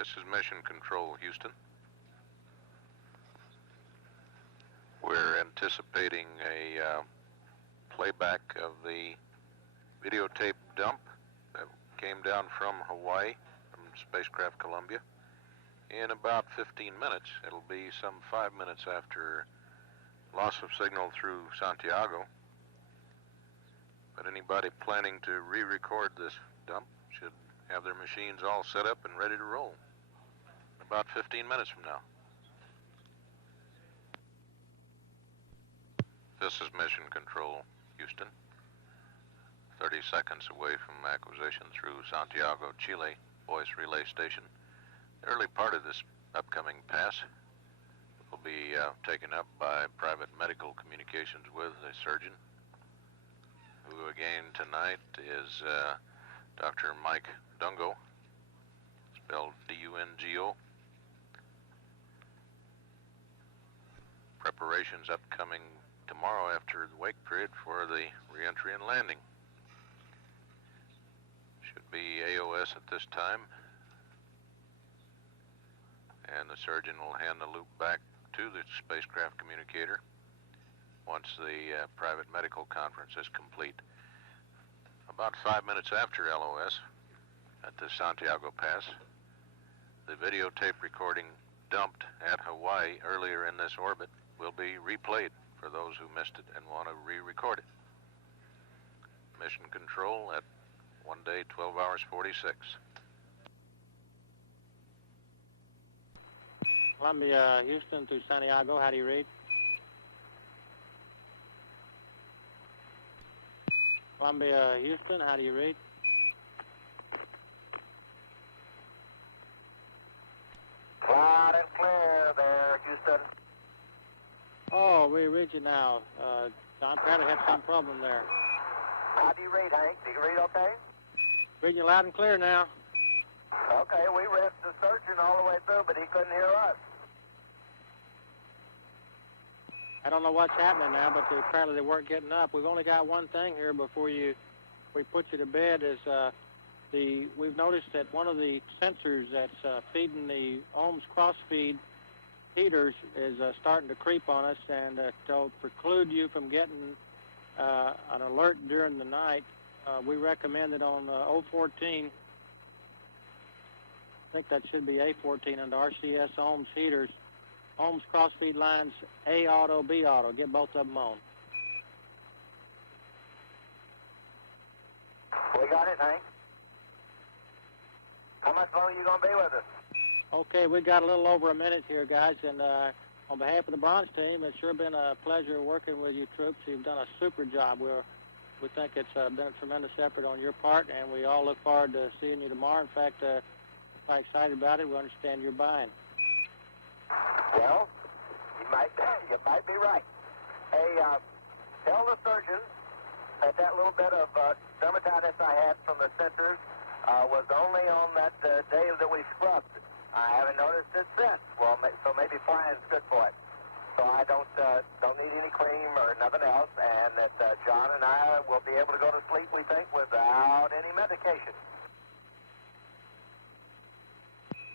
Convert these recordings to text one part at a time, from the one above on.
This is Mission Control, Houston. We're anticipating a playback of the videotape dump that came down from Hawaii, from Spacecraft Columbia, in about 15 minutes. It'll be some 5 minutes after loss of signal through Santiago. But anybody planning to re-record this dump should have their machines all set up and ready to roll about 15 minutes from now. This is Mission Control, Houston. 30 seconds away from acquisition through Santiago, Chile, voice relay station. The early part of this upcoming pass will be taken up by private medical communications with a surgeon, who again tonight is Dr. Mike Dungo, spelled D-U-N-G-O. Preparations upcoming tomorrow after the wake period for the re-entry and landing. Should be AOS at this time, and the surgeon will hand the loop back to the spacecraft communicator once the private medical conference is complete. About 5 minutes after LOS at the Santiago Pass, the videotape recording dumped at Hawaii earlier in this orbit will be replayed for those who missed it and want to re-record it. Mission Control at 1 day, 12 hours, 46. Columbia, Houston to Santiago, how do you read? Columbia, Houston, how do you read? Loud and clear there, Houston. Oh, we read you now. John Pratt had some problem there. How do you read, Hank? Do you read okay? Read you loud and clear now. Okay, we read the surgeon all the way through, but he couldn't hear us. I don't know what's happening now, but apparently they weren't getting up. We've only got one thing here before we put you to bed is we've noticed that one of the sensors that's feeding the ohms cross-feed heaters is starting to creep on us, and to preclude you from getting an alert during the night, we recommend that on 014, I think that should be A14 under RCS ohms heaters, ohms cross-feed lines A auto, B auto. Get both of them on. We got it, Hank. How much longer are you going to be with us? Okay, we got a little over a minute here, guys, and on behalf of the Bronze team, it's sure been a pleasure working with you troops. You've done a super job. We think it's been a tremendous effort on your part, and we all look forward to seeing you tomorrow. In fact, we're quite excited about it. We understand you're buying. Well, you might be right. Hey, tell the surgeon that that little bit of dermatitis I had from the sensors was only on that day that we scrubbed. I haven't noticed it since. Well, so maybe flying's good for it. So I don't need any cream or nothing else, and that John and I will be able to go to sleep, we think, without any medication.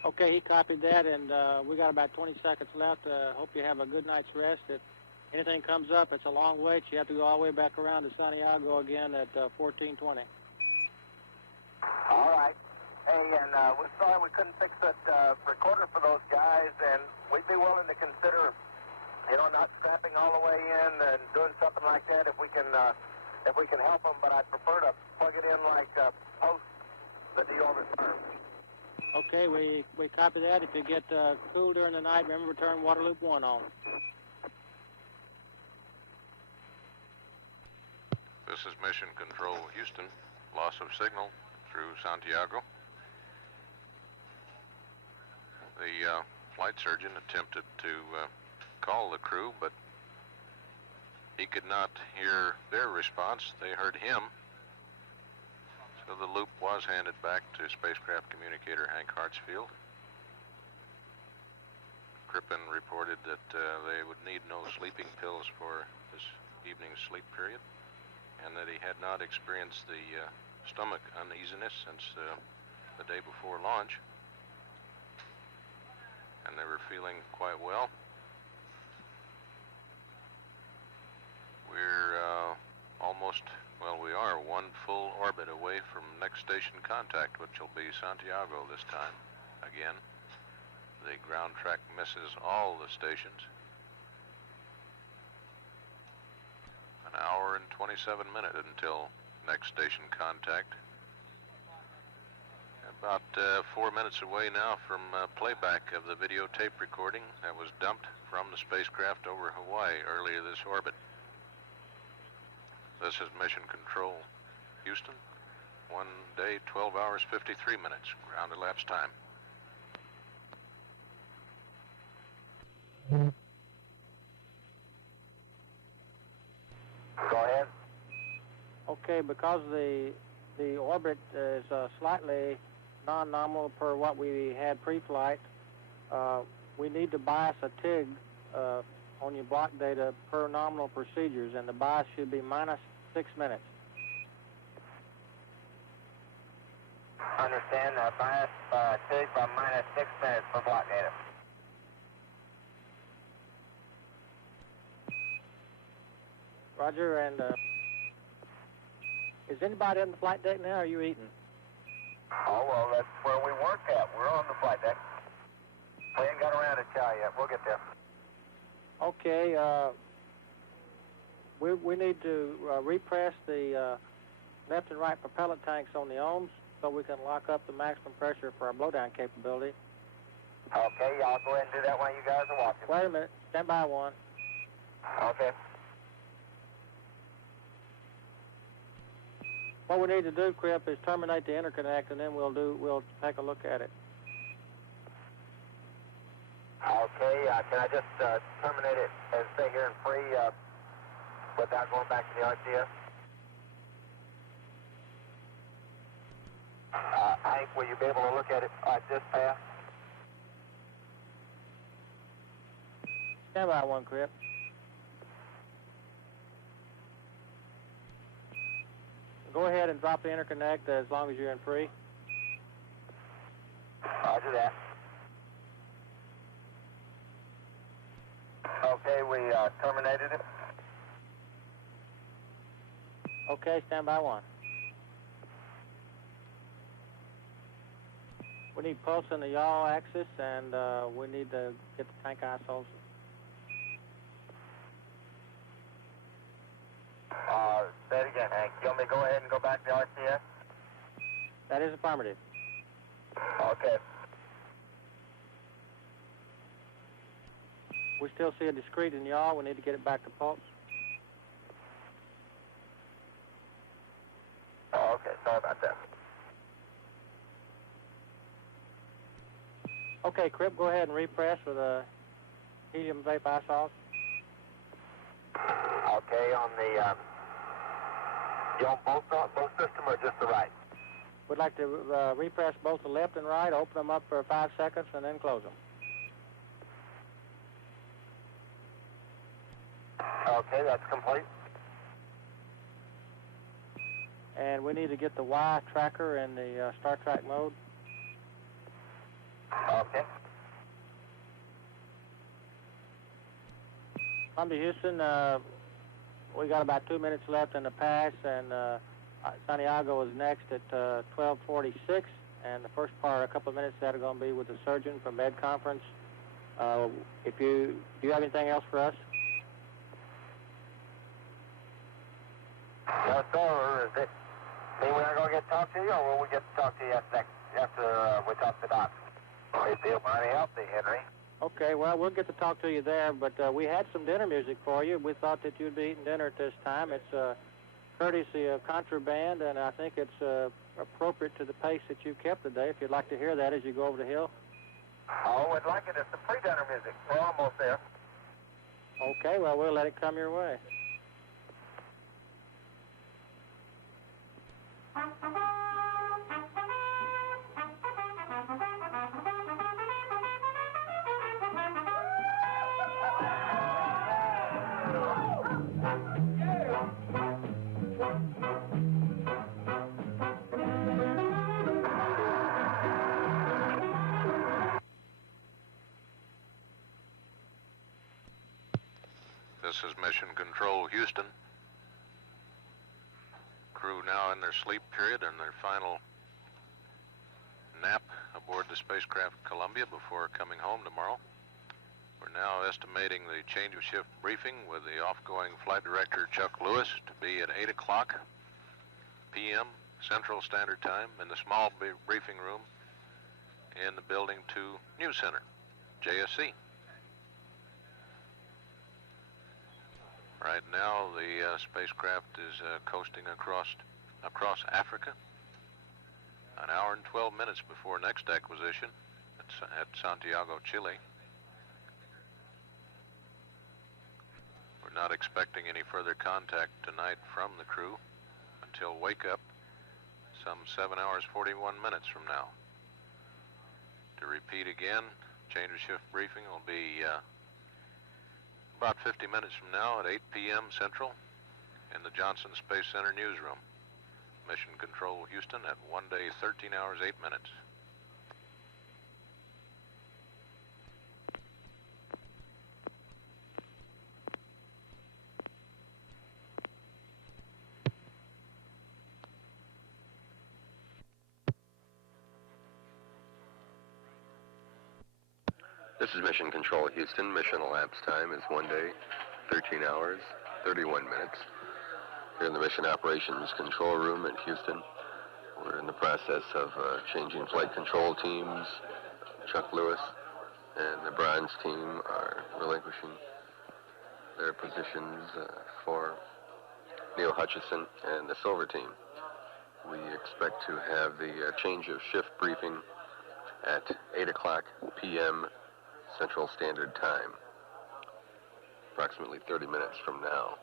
Okay, he copied that, and we got about 20 seconds left. Hope you have a good night's rest. If anything comes up, it's a long wait. You have to go all the way back around to Santiago again at 14:20. All right. Hey, and we're sorry we couldn't fix that recorder for those guys, and we'd be willing to consider, not scrapping all the way in and doing something like that if we can help them. But I'd prefer to plug it in like post the deal return. Okay, we copy that. If you get cool during the night, remember to turn water loop 1 on. This is Mission Control, Houston. Loss of signal through Santiago. The flight surgeon attempted to call the crew, but he could not hear their response. They heard him. So the loop was handed back to spacecraft communicator Hank Hartsfield. Crippen reported that they would need no sleeping pills for this evening's sleep period, and that he had not experienced the stomach uneasiness since the day before launch. and they were feeling quite well. We're we are one full orbit away from next station contact, which will be Santiago this time. Again, the ground track misses all the stations. An hour and 27 minutes until next station contact. About 4 minutes away now from playback of the videotape recording that was dumped from the spacecraft over Hawaii earlier this orbit. This is Mission Control. Houston, 1 day, 12 hours, 53 minutes, ground elapsed time. Go ahead. Okay, because the orbit is slightly non-nominal per what we had pre-flight, we need to bias a TIG on your block data per nominal procedures, and the bias should be -6 minutes. Understand, bias TIG by -6 minutes for block data. Roger, and is anybody on the flight deck now, or are you eating? Oh, well, that's where we work at. We're on the flight deck. We ain't got around to chow yet. We'll get there. Okay, we need to repress the left and right propellant tanks on the ohms so we can lock up the maximum pressure for our blowdown capability. Okay, I'll go ahead and do that while you guys are watching. Wait a minute. Stand by one. Okay. What we need to do, Cripp, is terminate the interconnect, and then we'll take a look at it. Okay, can I just terminate it and stay here and free without going back to the RCS? Hank, will you be able to look at it at this pass? Stand by one, Cripp. Go ahead and drop the interconnect as long as you're in free. Roger that. Okay, we terminated it. Okay, stand by one. We need pulse in the yaw axis, and we need to get the tank isols. Say it again, Hank. You want me to go ahead and go back to the RCS? That is affirmative. Okay. We still see a discrete in yaw. We need to get it back to pulse. Oh, okay. Sorry about that. Okay, Cripp, go ahead and repress with a helium vape isols. Okay, on the, you on both system or just the right? We'd like to repress both the left and right, open them up for 5 seconds, and then close them. Okay, that's complete. And we need to get the Y tracker in the Star Trek mode. Okay. Columbia, Houston, we got about 2 minutes left in the pass, and Santiago is next at 12:46, and the first part, a couple of minutes that are going to be with the surgeon from Med Conference. Do you have anything else for us? No, sir. Is it mean we're not going to get to talk to you, or will we get to talk to you after we talk to the doctor? You feel mighty healthy, Henry. Okay, well, we'll get to talk to you there, but we had some dinner music for you. We thought that you'd be eating dinner at this time. It's courtesy of Contraband, and I think it's appropriate to the pace that you kept today, if you'd like to hear that as you go over the hill. Oh, we'd like it. It's the pre-dinner music. We're almost there. Okay, well, we'll let it come your way. This is Mission Control Houston. Crew now in their sleep period and their final nap aboard the spacecraft Columbia before coming home tomorrow. We're now estimating the change of shift briefing with the off-going flight director Chuck Lewis to be at 8 o'clock p.m. Central Standard Time in the small briefing room in the Building 2 News Center, JSC. Right now, the spacecraft is coasting across Africa, an hour and 12 minutes before next acquisition at Santiago, Chile. We're not expecting any further contact tonight from the crew until wake up some 7 hours 41 minutes from now. To repeat again, change of shift briefing will be about 50 minutes from now at 8 p.m. Central in the Johnson Space Center newsroom. Mission Control Houston at 1 day, 13 hours, 8 minutes. This is Mission Control Houston. Mission elapsed time is 1 day, 13 hours, 31 minutes. Here in the Mission Operations Control Room in Houston, we're in the process of changing flight control teams. Chuck Lewis and the bronze team are relinquishing their positions for Neil Hutchison and the silver team. We expect to have the change of shift briefing at 8 o'clock p.m. Central Standard Time, approximately 30 minutes from now.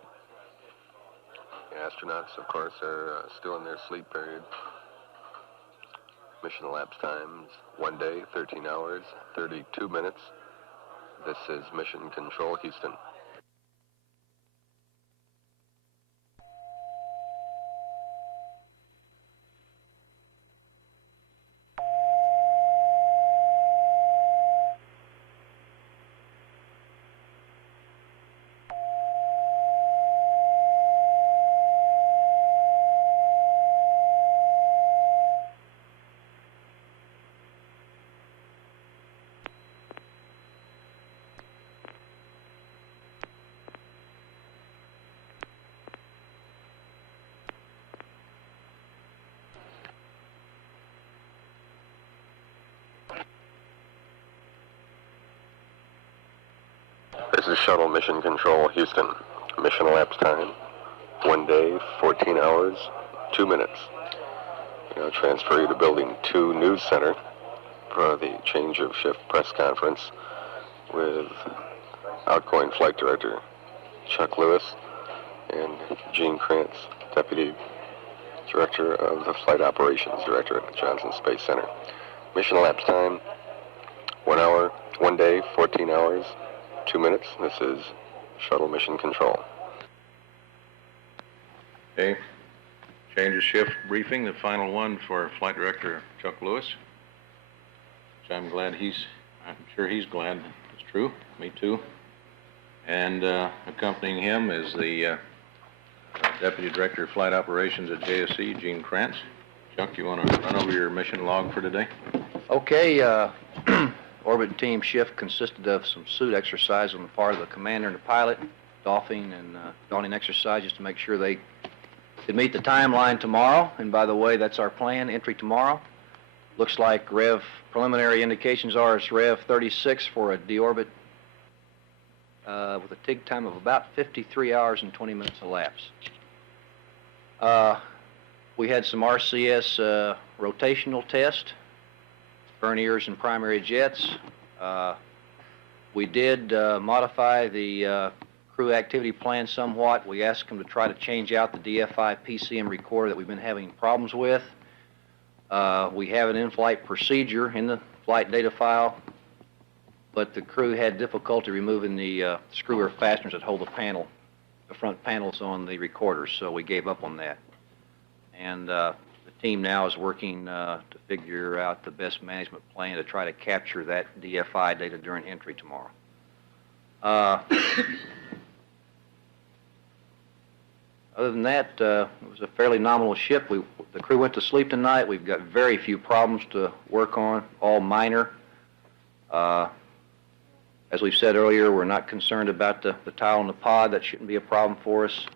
The astronauts, of course, are still in their sleep period. Mission elapsed times 1 day, 13 hours, 32 minutes. This is Mission Control Houston. This is Shuttle Mission Control Houston. Mission elapsed time, 1 day, 14 hours, 2 minutes. I'll transfer you to Building 2 News Center for the change of shift press conference with outgoing flight director Chuck Lewis and Gene Krantz, Deputy Director of the Flight Operations Director at the Johnson Space Center. Mission elapsed time, 1 hour, 1 day, 14 hours, 2 minutes. This is Shuttle Mission Control. Okay. Change of shift briefing, the final one for Flight Director Chuck Lewis. Which I'm sure he's glad it's true. Me too. And accompanying him is the Deputy Director of Flight Operations at JSC, Gene Krantz. Chuck, you want to run over your mission log for today? Okay. Orbit team shift consisted of some suit exercise on the part of the commander and the pilot, doffing and donning exercises to make sure they could meet the timeline tomorrow. And by the way, that's our plan, entry tomorrow. Looks like preliminary indications are it's Rev 36 for a deorbit with a TIG time of about 53 hours and 20 minutes elapsed. We had some RCS rotational test, verniers and primary jets. We did modify the crew activity plan somewhat. We asked them to try to change out the DFI PCM recorder that we've been having problems with. We have an in-flight procedure in the flight data file, but the crew had difficulty removing the screw or fasteners that hold the front panels on the recorders, so we gave up on that. And the team now is working to figure out the best management plan to try to capture that DFI data during entry tomorrow. Other than that, it was a fairly nominal ship. The crew went to sleep tonight. We've got very few problems to work on, all minor. As we've said earlier, we're not concerned about the tile in the pod. That shouldn't be a problem for us.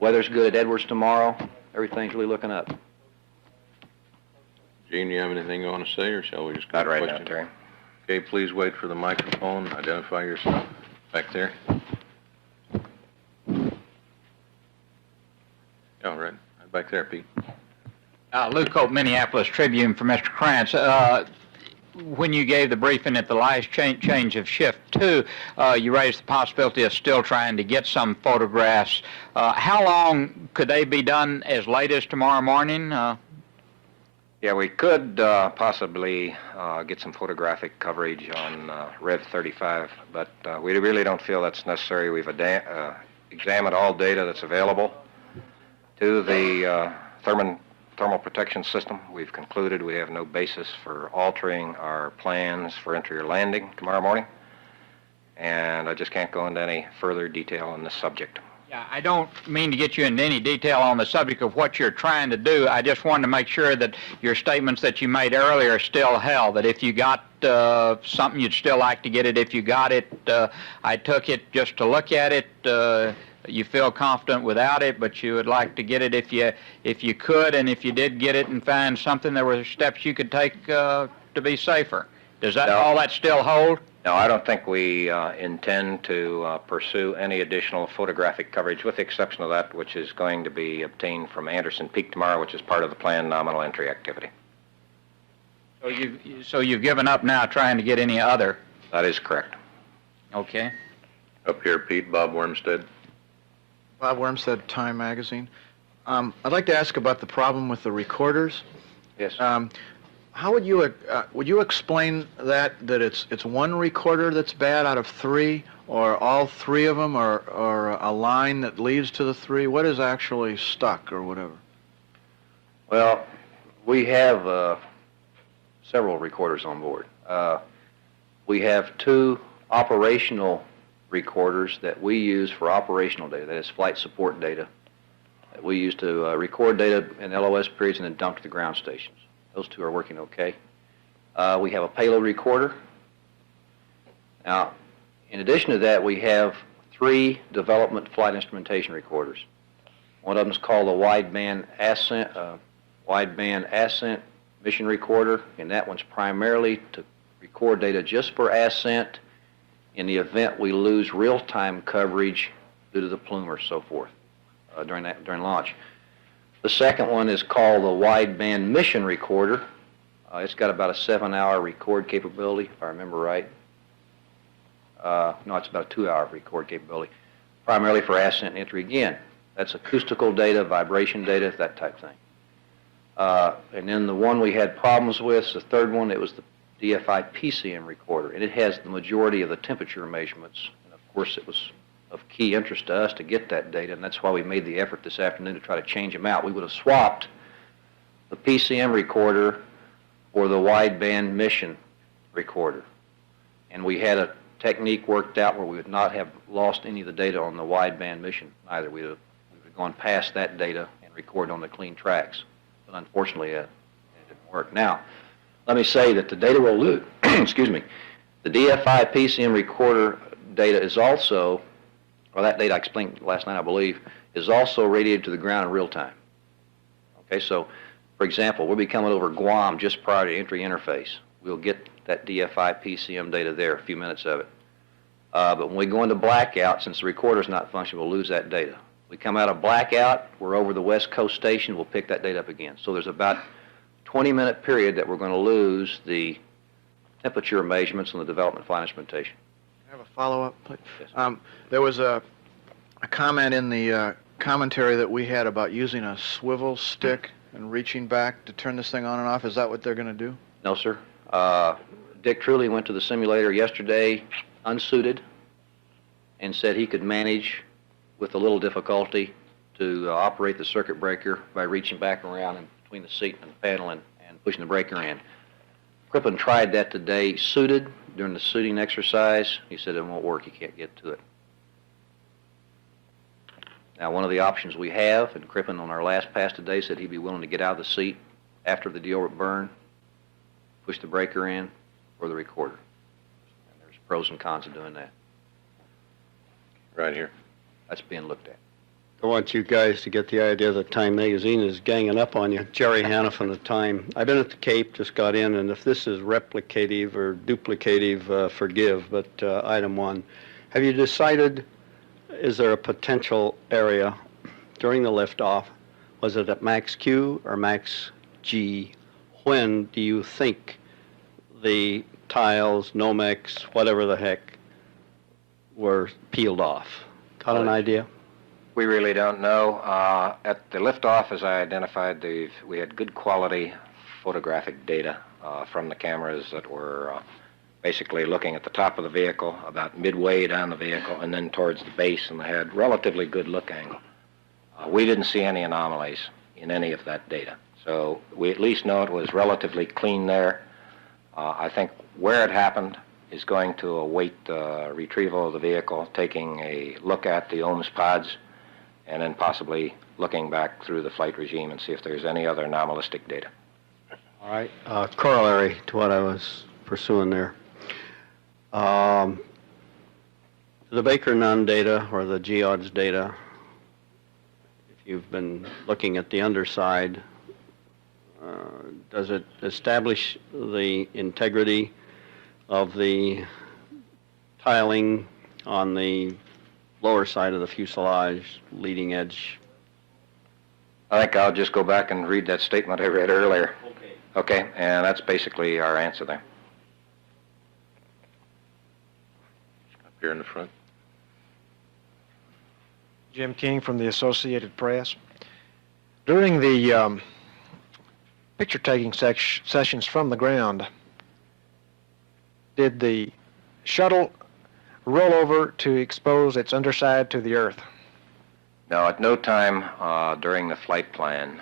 Weather's good at Edwards tomorrow. Everything's really looking up. Gene, you have anything you want to say, or shall we just go Not to right now, questions? Terry. Okay, please wait for the microphone. Identify yourself. Back there. Yeah, right back there, Pete. Luke Hope, Minneapolis Tribune for Mr. Krantz. When you gave the briefing at the last change of shift 2, you raised the possibility of still trying to get some photographs. How long could they be done, as late as tomorrow morning? Yeah, we could possibly get some photographic coverage on Rev 35, but we really don't feel that's necessary. We've examined all data that's available to the thermal protection system. We've concluded we have no basis for altering our plans for entry or landing tomorrow morning, and I just can't go into any further detail on this subject. Yeah, I don't mean to get you into any detail on the subject of what you're trying to do. I just wanted to make sure that your statements that you made earlier still held, that if you got something, you'd still like to get it. If you got it, I took it just to look at it. You feel confident without it, but you would like to get it if you could, and if you did get it and find something, there were steps you could take to be safer. Does that all that still hold? No, I don't think we intend to pursue any additional photographic coverage, with the exception of that which is going to be obtained from Anderson Peak tomorrow, which is part of the planned nominal entry activity. So you've given up now trying to get any other? That is correct. Okay. Up here, Pete, Bob Wormstead. Bob Wormstead, Time Magazine. I'd like to ask about the problem with the recorders. Yes. How would you explain that it's one recorder that's bad out of 3, or all 3 of them, or a line that leads to the 3? What is actually stuck, or whatever? Well, we have several recorders on board. We have 2 operational recorders that we use for operational data, that is flight support data, that we use to record data in LOS periods and then dump to the ground stations. Those 2 are working okay. We have a payload recorder. Now, in addition to that, we have 3 development flight instrumentation recorders. One of them is called the wideband ascent mission recorder, and that one's primarily to record data just for ascent in the event we lose real-time coverage due to the plume or so forth during launch. The second one is called the wideband mission recorder. It's got about a 7-hour record capability, if I remember right. No, it's about a 2-hour record capability, primarily for ascent and entry. Again, that's acoustical data, vibration data, that type thing. And then the one we had problems with, the third one, it was the DFI PCM recorder, and it has the majority of the temperature measurements. And of course, it was of key interest to us to get that data, and that's why we made the effort this afternoon to try to change them out. We would have swapped the PCM recorder for the wideband mission recorder, and we had a technique worked out where we would not have lost any of the data on the wideband mission either. We would have gone past that data and recorded on the clean tracks, but unfortunately it didn't work. Now, let me say that the data we'll lose, excuse me, the DFI PCM recorder data is also, or that data I explained last night, I believe, is also radiated to the ground in real time. Okay, so, for example, we'll be coming over Guam just prior to entry interface. We'll get that DFI PCM data there, a few minutes of it. But when we go into blackout, since the recorder's not functioning, we'll lose that data. We come out of blackout, we're over the West Coast station, we'll pick that data up again. So there's about 20-minute period that we're going to lose the temperature measurements on the development flight instrumentation. Can I have a follow-up, please? Yes. There was a comment in the commentary that we had about using a swivel stick and reaching back to turn this thing on and off. Is that what they're going to do? No, sir. Dick Truly went to the simulator yesterday unsuited and said he could manage with a little difficulty to operate the circuit breaker by reaching back around and between the seat and the panel and pushing the breaker in. Crippen tried that today suited during the suiting exercise. He said it won't work. He can't get to it. Now, one of the options we have, and Crippen on our last pass today said he'd be willing to get out of the seat after the deorbit burn, push the breaker in, or the recorder. And there's pros and cons of doing that. Right here. That's being looked at. I want you guys to get the idea that Time Magazine is ganging up on you. Jerry Hannafin of Time. I've been at the Cape, just got in, and if this is replicative or duplicative, forgive, but item 1. Have you decided, is there a potential area during the liftoff? Was it at max Q or max G? When do you think the tiles, Nomex, whatever the heck, were peeled off? Got an idea? We really don't know. At the liftoff, as I identified, we had good quality photographic data from the cameras that were basically looking at the top of the vehicle, about midway down the vehicle, and then towards the base, and they had relatively good look angle. We didn't see any anomalies in any of that data. So we at least know it was relatively clean there. I think where it happened is going to await retrieval of the vehicle, taking a look at the OMS pods, and then possibly looking back through the flight regime and see if there's any other anomalistic data. All right. Corollary to what I was pursuing there. The Baker-Nunn data or the geodes data, if you've been looking at the underside, does it establish the integrity of the tiling on the lower side of the fuselage, leading edge? I think I'll just go back and read that statement I read earlier. Okay, and that's basically our answer there. Up here in the front. Jim King from the Associated Press. During the picture-taking sessions from the ground, did the shuttle roll over to expose its underside to the Earth? No, at no time during the flight plan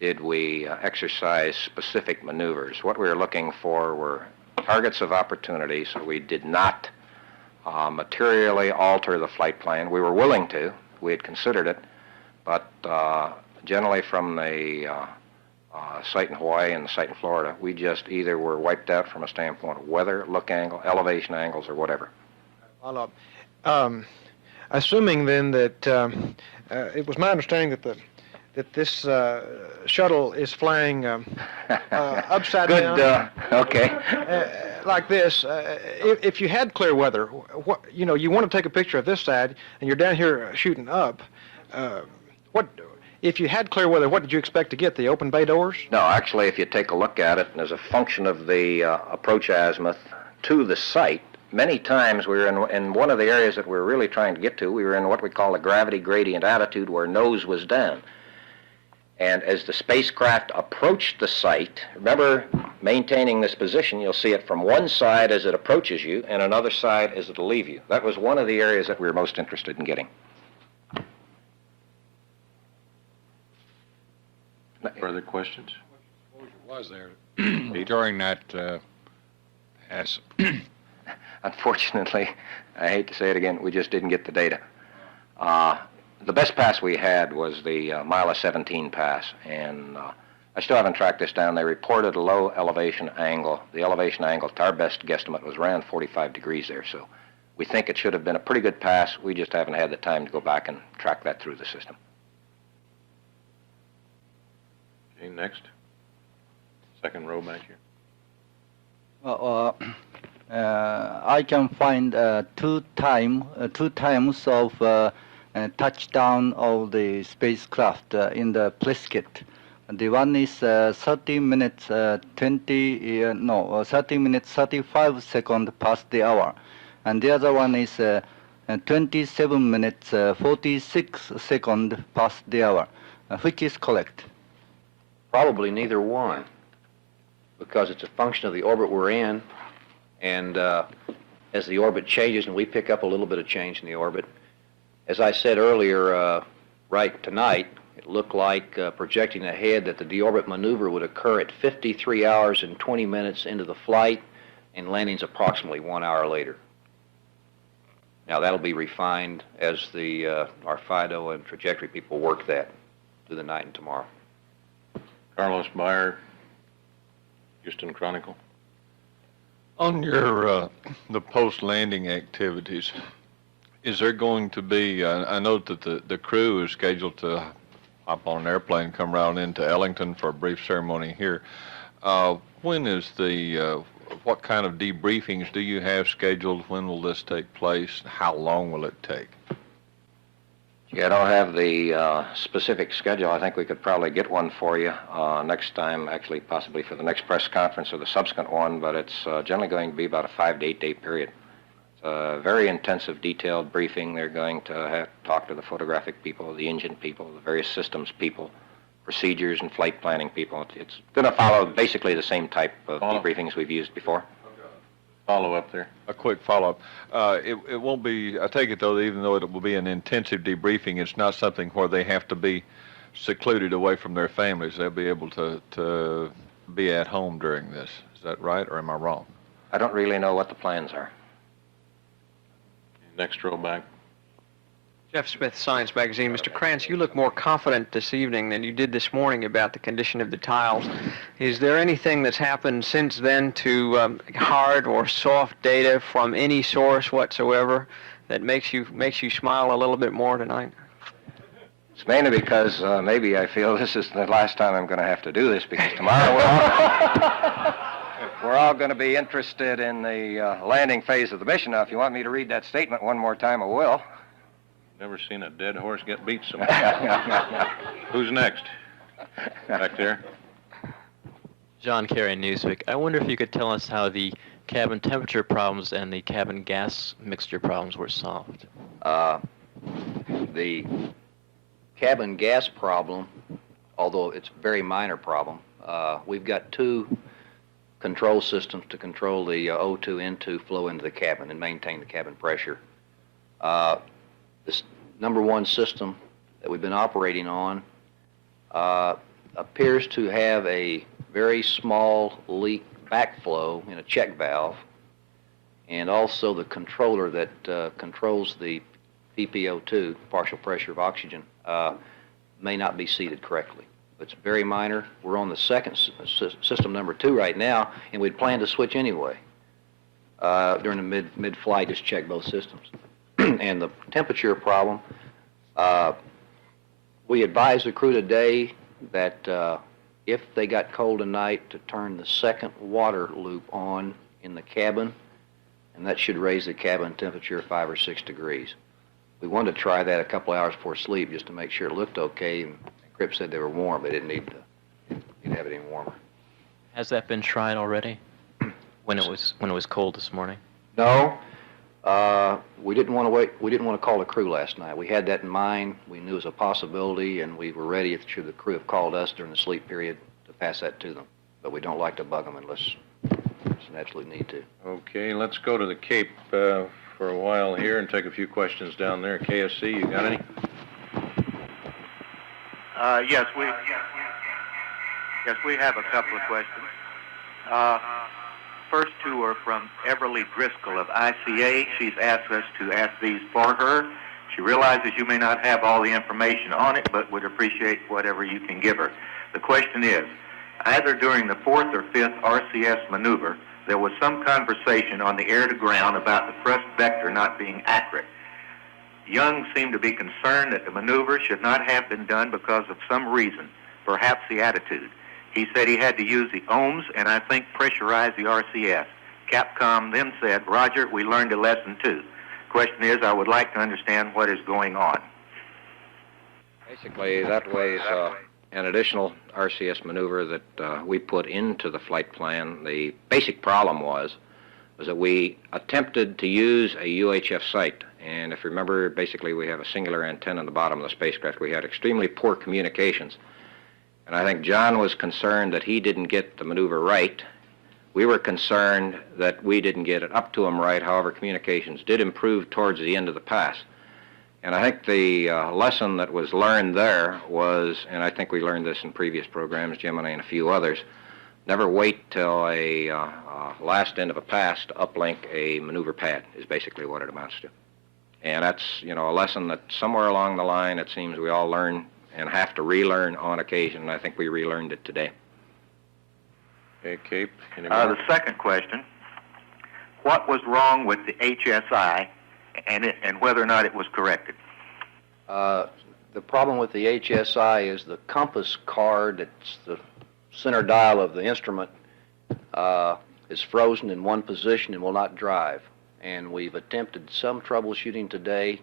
did we exercise specific maneuvers. What we were looking for were targets of opportunity, so we did not materially alter the flight plan. We were willing to. We had considered it, but generally from the site in Hawaii and the site in Florida, we just either were wiped out from a standpoint of weather, look angle, elevation angles, or whatever. Follow up. Assuming then that it was my understanding that this shuttle is flying upside Good, down. Okay. Like this. If you had clear weather, you want to take a picture of this side, and you're down here shooting up. If you had clear weather, what did you expect to get? The open bay doors? No, actually, if you take a look at it, and as a function of the approach azimuth to the site, many times we were in one of the areas that we were really trying to get to. We were in what we call a gravity gradient attitude, where nose was down. And as the spacecraft approached the site, remember, maintaining this position, you'll see it from one side as it approaches you, and another side as it'll leave you. That was one of the areas that we were most interested in getting. Further questions? Was there during that pass? Unfortunately, I hate to say it again, we just didn't get the data. The best pass we had was the Mila 17 pass, and I still haven't tracked this down. They reported a low elevation angle. The elevation angle, to our best guesstimate, was around 45 degrees there, so we think it should have been a pretty good pass. We just haven't had the time to go back and track that through the system. Okay, next. Second row back here. Well, I can find two times of touchdown of the spacecraft in the press kit. The one is 30 minutes 30 minutes 35 seconds past the hour, and the other one is 27 minutes 46 seconds past the hour. Which is correct? Probably neither one, because it's a function of the orbit we're in, and as the orbit changes and we pick up a little bit of change in the orbit. As I said earlier, right tonight, it looked like projecting ahead that the deorbit maneuver would occur at 53 hours and 20 minutes into the flight, and landing's approximately 1 hour later. Now that'll be refined as our FIDO and trajectory people work that through the night and tomorrow. Carlos Beyer, Houston Chronicle. On your the post-landing activities, is there going to be? I know that the crew is scheduled to hop on an airplane, come round into Ellington for a brief ceremony here. When is what kind of debriefings do you have scheduled? When will this take place? How long will it take? Yeah, I don't have the specific schedule. I think we could probably get one for you next time, actually possibly for the next press conference or the subsequent one, but it's generally going to be about a 5 to 8 day period. It's a very intensive, detailed briefing. They're going to have to talk to the photographic people, the engine people, the various systems people, procedures and flight planning people. It's going to follow basically the same type of debriefings we've used before. Follow-up there. A quick follow-up. It won't be, I take it, though, even though it will be an intensive debriefing, it's not something where they have to be secluded away from their families. They'll be able to be at home during this. Is that right, or am I wrong? I don't really know what the plans are. Next row back. Jeff Smith, Science Magazine. Mr. Krantz, you look more confident this evening than you did this morning about the condition of the tiles. Is there anything that's happened since then to hard or soft data from any source whatsoever that makes you smile a little bit more tonight? It's mainly because maybe I feel this is the last time I'm going to have to do this, because tomorrow we're all going to be interested in the landing phase of the mission. Now, if you want me to read that statement one more time, I will. Never seen a dead horse get beat so much. Who's next? Back there. John Carey, Newsweek. I wonder if you could tell us how the cabin temperature problems and the cabin gas mixture problems were solved. The cabin gas problem, although it's a very minor problem, we've got 2 control systems to control the O2, N2 flow into the cabin and maintain the cabin pressure. This #1 system that we've been operating on appears to have a very small leak backflow in a check valve, and also the controller that controls the PPO2, partial pressure of oxygen, may not be seated correctly. It's very minor. We're on the second system #2 right now, and we'd plan to switch anyway. During the mid-flight, just check both systems. And the temperature problem, we advised the crew today that if they got cold tonight, to turn the second water loop on in the cabin, and that should raise the cabin temperature 5 or 6 degrees. We wanted to try that a couple hours before sleep just to make sure it looked okay, and Crippen said they were warm. They didn't need to have it any warmer. Has that been tried already when it was cold this morning? No. We didn't want to wait. We didn't want to call the crew last night. We had that in mind. We knew it was a possibility, and we were ready, should the crew have called us during the sleep period, to pass that to them. But we don't like to bug them unless it's an absolute need to. Okay, let's go to the Cape for a while here and take a few questions down there. KSC, you got any? Yes, we have a couple of questions. First 2 are from Everly Driscoll of ICA. She's asked us to ask these for her. She realizes you may not have all the information on it, but would appreciate whatever you can give her. The question is, either during the 4th or 5th RCS maneuver, there was some conversation on the air-to-ground about the thrust vector not being accurate. Young seemed to be concerned that the maneuver should not have been done because of some reason, perhaps the attitude. He said he had to use the ohms and I think pressurize the RCS. Capcom then said, Roger, we learned a lesson too. Question is, I would like to understand what is going on. Basically, that was an additional RCS maneuver that we put into the flight plan. The basic problem was that we attempted to use a UHF site. And if you remember, basically we have a singular antenna on the bottom of the spacecraft. We had extremely poor communications. And I think John was concerned that he didn't get the maneuver right. We were concerned that we didn't get it up to him right. However, communications did improve towards the end of the pass. And I think the lesson that was learned there was, and I think we learned this in previous programs, Gemini and a few others, never wait till a last end of a pass to uplink a maneuver pad is basically what it amounts to. And that's, you know, a lesson that somewhere along the line it seems we all learn and have to relearn on occasion, and I think we relearned it today. Okay, Cape, any more? The second question, what was wrong with the HSI and whether or not it was corrected? The problem with the HSI is the compass card, it's the center dial of the instrument, is frozen in one position and will not drive. And we've attempted some troubleshooting today,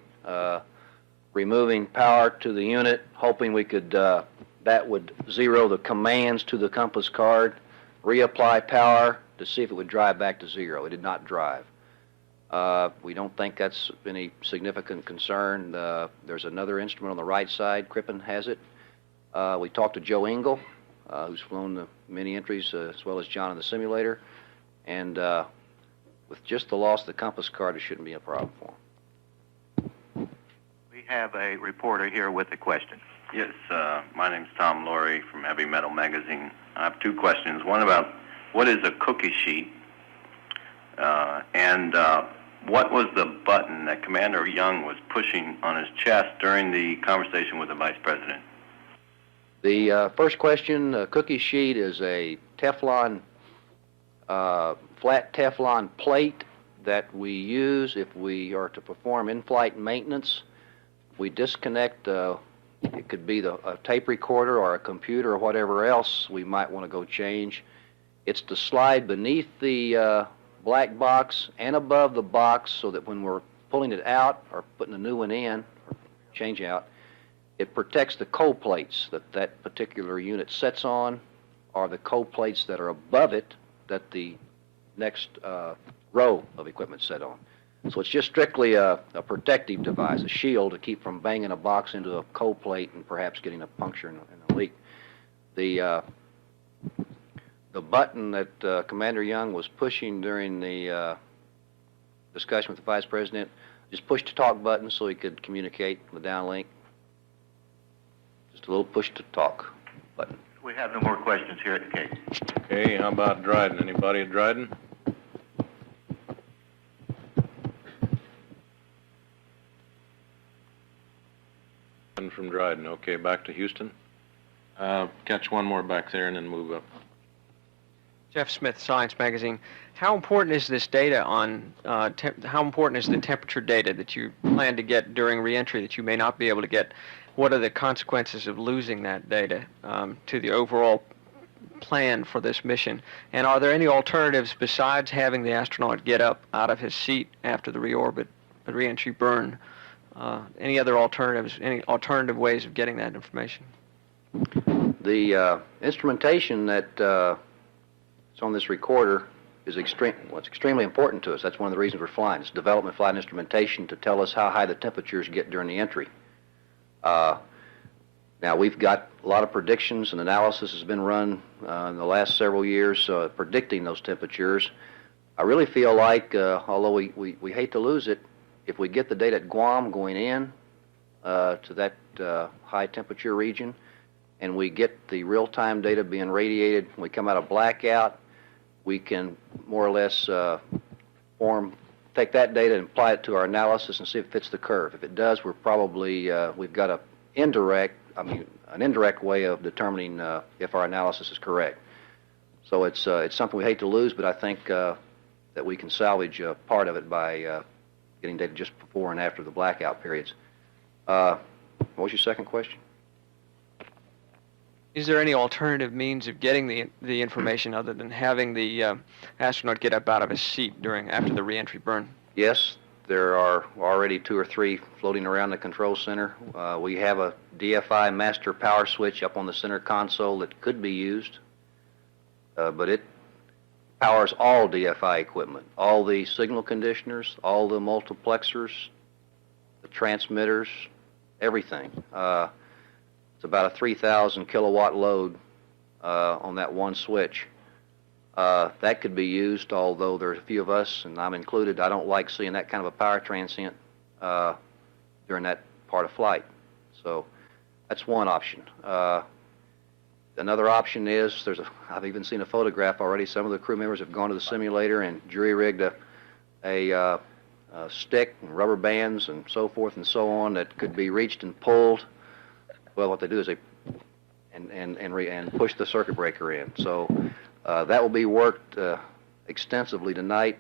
removing power to the unit, hoping we could, that would zero the commands to the compass card, reapply power to see if it would drive back to zero. It did not drive. We don't think that's any significant concern. There's another instrument on the right side. Crippen has it. We talked to Joe Engel, who's flown the many entries as well as John in the simulator. And with just the loss of the compass card, it shouldn't be a problem for him. We have a reporter here with a question. Yes, my name's Tom Laurie from Heavy Metal Magazine. I have two questions. One about what is a cookie sheet, and what was the button that Commander Young was pushing on his chest during the conversation with the Vice President? The first question, cookie sheet is a Teflon, flat Teflon plate that we use if we are to perform in-flight maintenance. We disconnect, it could be a tape recorder or a computer or whatever else we might want to go change. It's to slide beneath the black box and above the box so that when we're pulling it out or putting a new one in, or change out, it protects the cold plates that that particular unit sets on, or the cold plates that are above it that the next row of equipment set on. So it's just strictly a protective device, a shield to keep from banging a box into a cold plate and perhaps getting a puncture and a leak. The button that Commander Young was pushing during the discussion with the Vice President, just push to talk button so he could communicate with the downlink. Just a little push to talk button. We have no more questions here at the Cape. Okay, how about Dryden? Anybody at Dryden? From Dryden. Okay, back to Houston. Catch one more back there and then move up. Jeff Smith, Science Magazine. How important is this data on, how important is the temperature data that you plan to get during reentry that you may not be able to get? What are the consequences of losing that data to the overall plan for this mission? And are there any alternatives besides having the astronaut get up out of his seat after the reentry burn? Any other alternatives, any alternative ways of getting that information? The instrumentation that is on this recorder is extremely important to us. That's one of the reasons we're flying. It's development flight instrumentation to tell us how high the temperatures get during the entry. Now, we've got a lot of predictions and analysis has been run in the last several years predicting those temperatures. I really feel like, although we hate to lose it, if we get the data at Guam going in to that high temperature region, and we get the real-time data being radiated, when we come out of blackout, we can more or less take that data and apply it to our analysis and see if it fits the curve. If it does, we're probably, we've got an indirect way of determining if our analysis is correct. So it's something we hate to lose, but I think that we can salvage part of it by getting data just before and after the blackout periods. What was your second question? Is there any alternative means of getting the information other than having the astronaut get up out of his seat after the reentry burn? Yes, there are already 2 or 3 floating around the control center. We have a DFI master power switch up on the center console that could be used, but it powers all DFI equipment, all the signal conditioners, all the multiplexers, the transmitters, everything. It's about a 3,000 kilowatt load on that one switch. That could be used, although there's a few of us, and I'm included, I don't like seeing that kind of a power transient during that part of flight. So that's one option. Another option is, I've even seen a photograph already. Some of the crew members have gone to the simulator and jury-rigged a stick and rubber bands and so forth and so on that could be reached and pulled. Well, what they do is they and push the circuit breaker in. So that will be worked extensively tonight,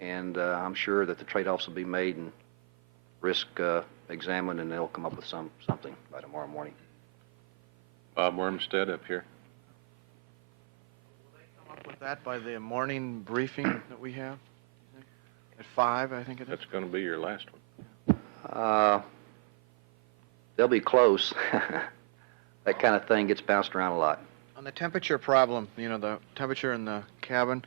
and I'm sure that the trade-offs will be made and risk examined, and they'll come up with something by tomorrow morning. Bob Wormstead up here. Will they come up with that by the morning briefing that we have? At 5, I think it is? That's going to be your last one. They'll be close. That kind of thing gets bounced around a lot. On the temperature problem, you know, the temperature in the cabin,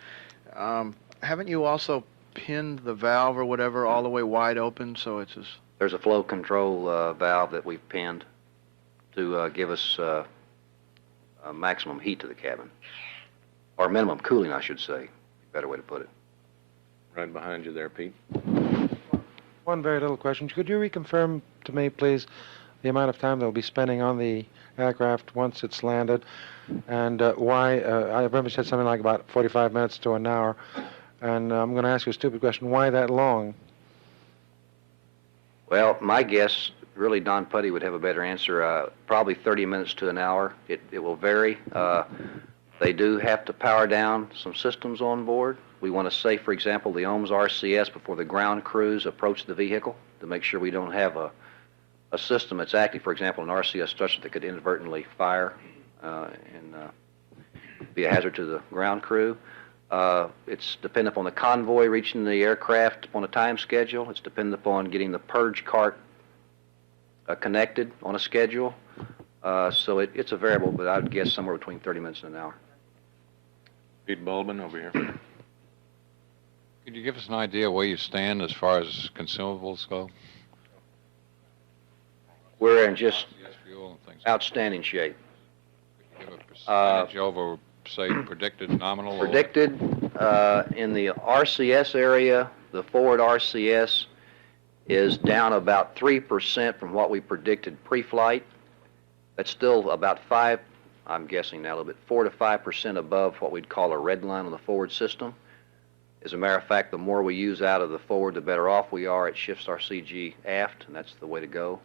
haven't you also pinned the valve or whatever all the way wide open so it's as... There's a flow control valve that we've pinned to give us maximum heat to the cabin. Or minimum cooling, I should say. Better way to put it. Right behind you there, Pete. One very little question. Could you reconfirm to me, please, the amount of time they'll be spending on the aircraft once it's landed, and why, I remember you said something like about 45 minutes to an hour, and I'm going to ask you a stupid question. Why that long? Well, my guess, really Don Putty would have a better answer, probably 30 minutes to an hour. It will vary. They do have to power down some systems on board. We want to say, for example, the OMS RCS before the ground crews approach the vehicle to make sure we don't have a system that's active, for example, an RCS structure that could inadvertently fire and be a hazard to the ground crew. It's dependent upon the convoy reaching the aircraft on a time schedule. It's dependent upon getting the purge cart connected on a schedule. So it's a variable, but I'd guess somewhere between 30 minutes and an hour. Pete Bulbin over here. Could you give us an idea where you stand as far as consumables go? We're in just outstanding shape. Could you give a percentage over, say, predicted nominal? Predicted in the RCS area, the forward RCS is down about 3% from what we predicted pre-flight. That's still about 5, I'm guessing now a little bit, 4 to 5% above what we'd call a red line on the forward system. As a matter of fact, the more we use out of the forward, the better off we are. It shifts our CG aft, and that's the way to go.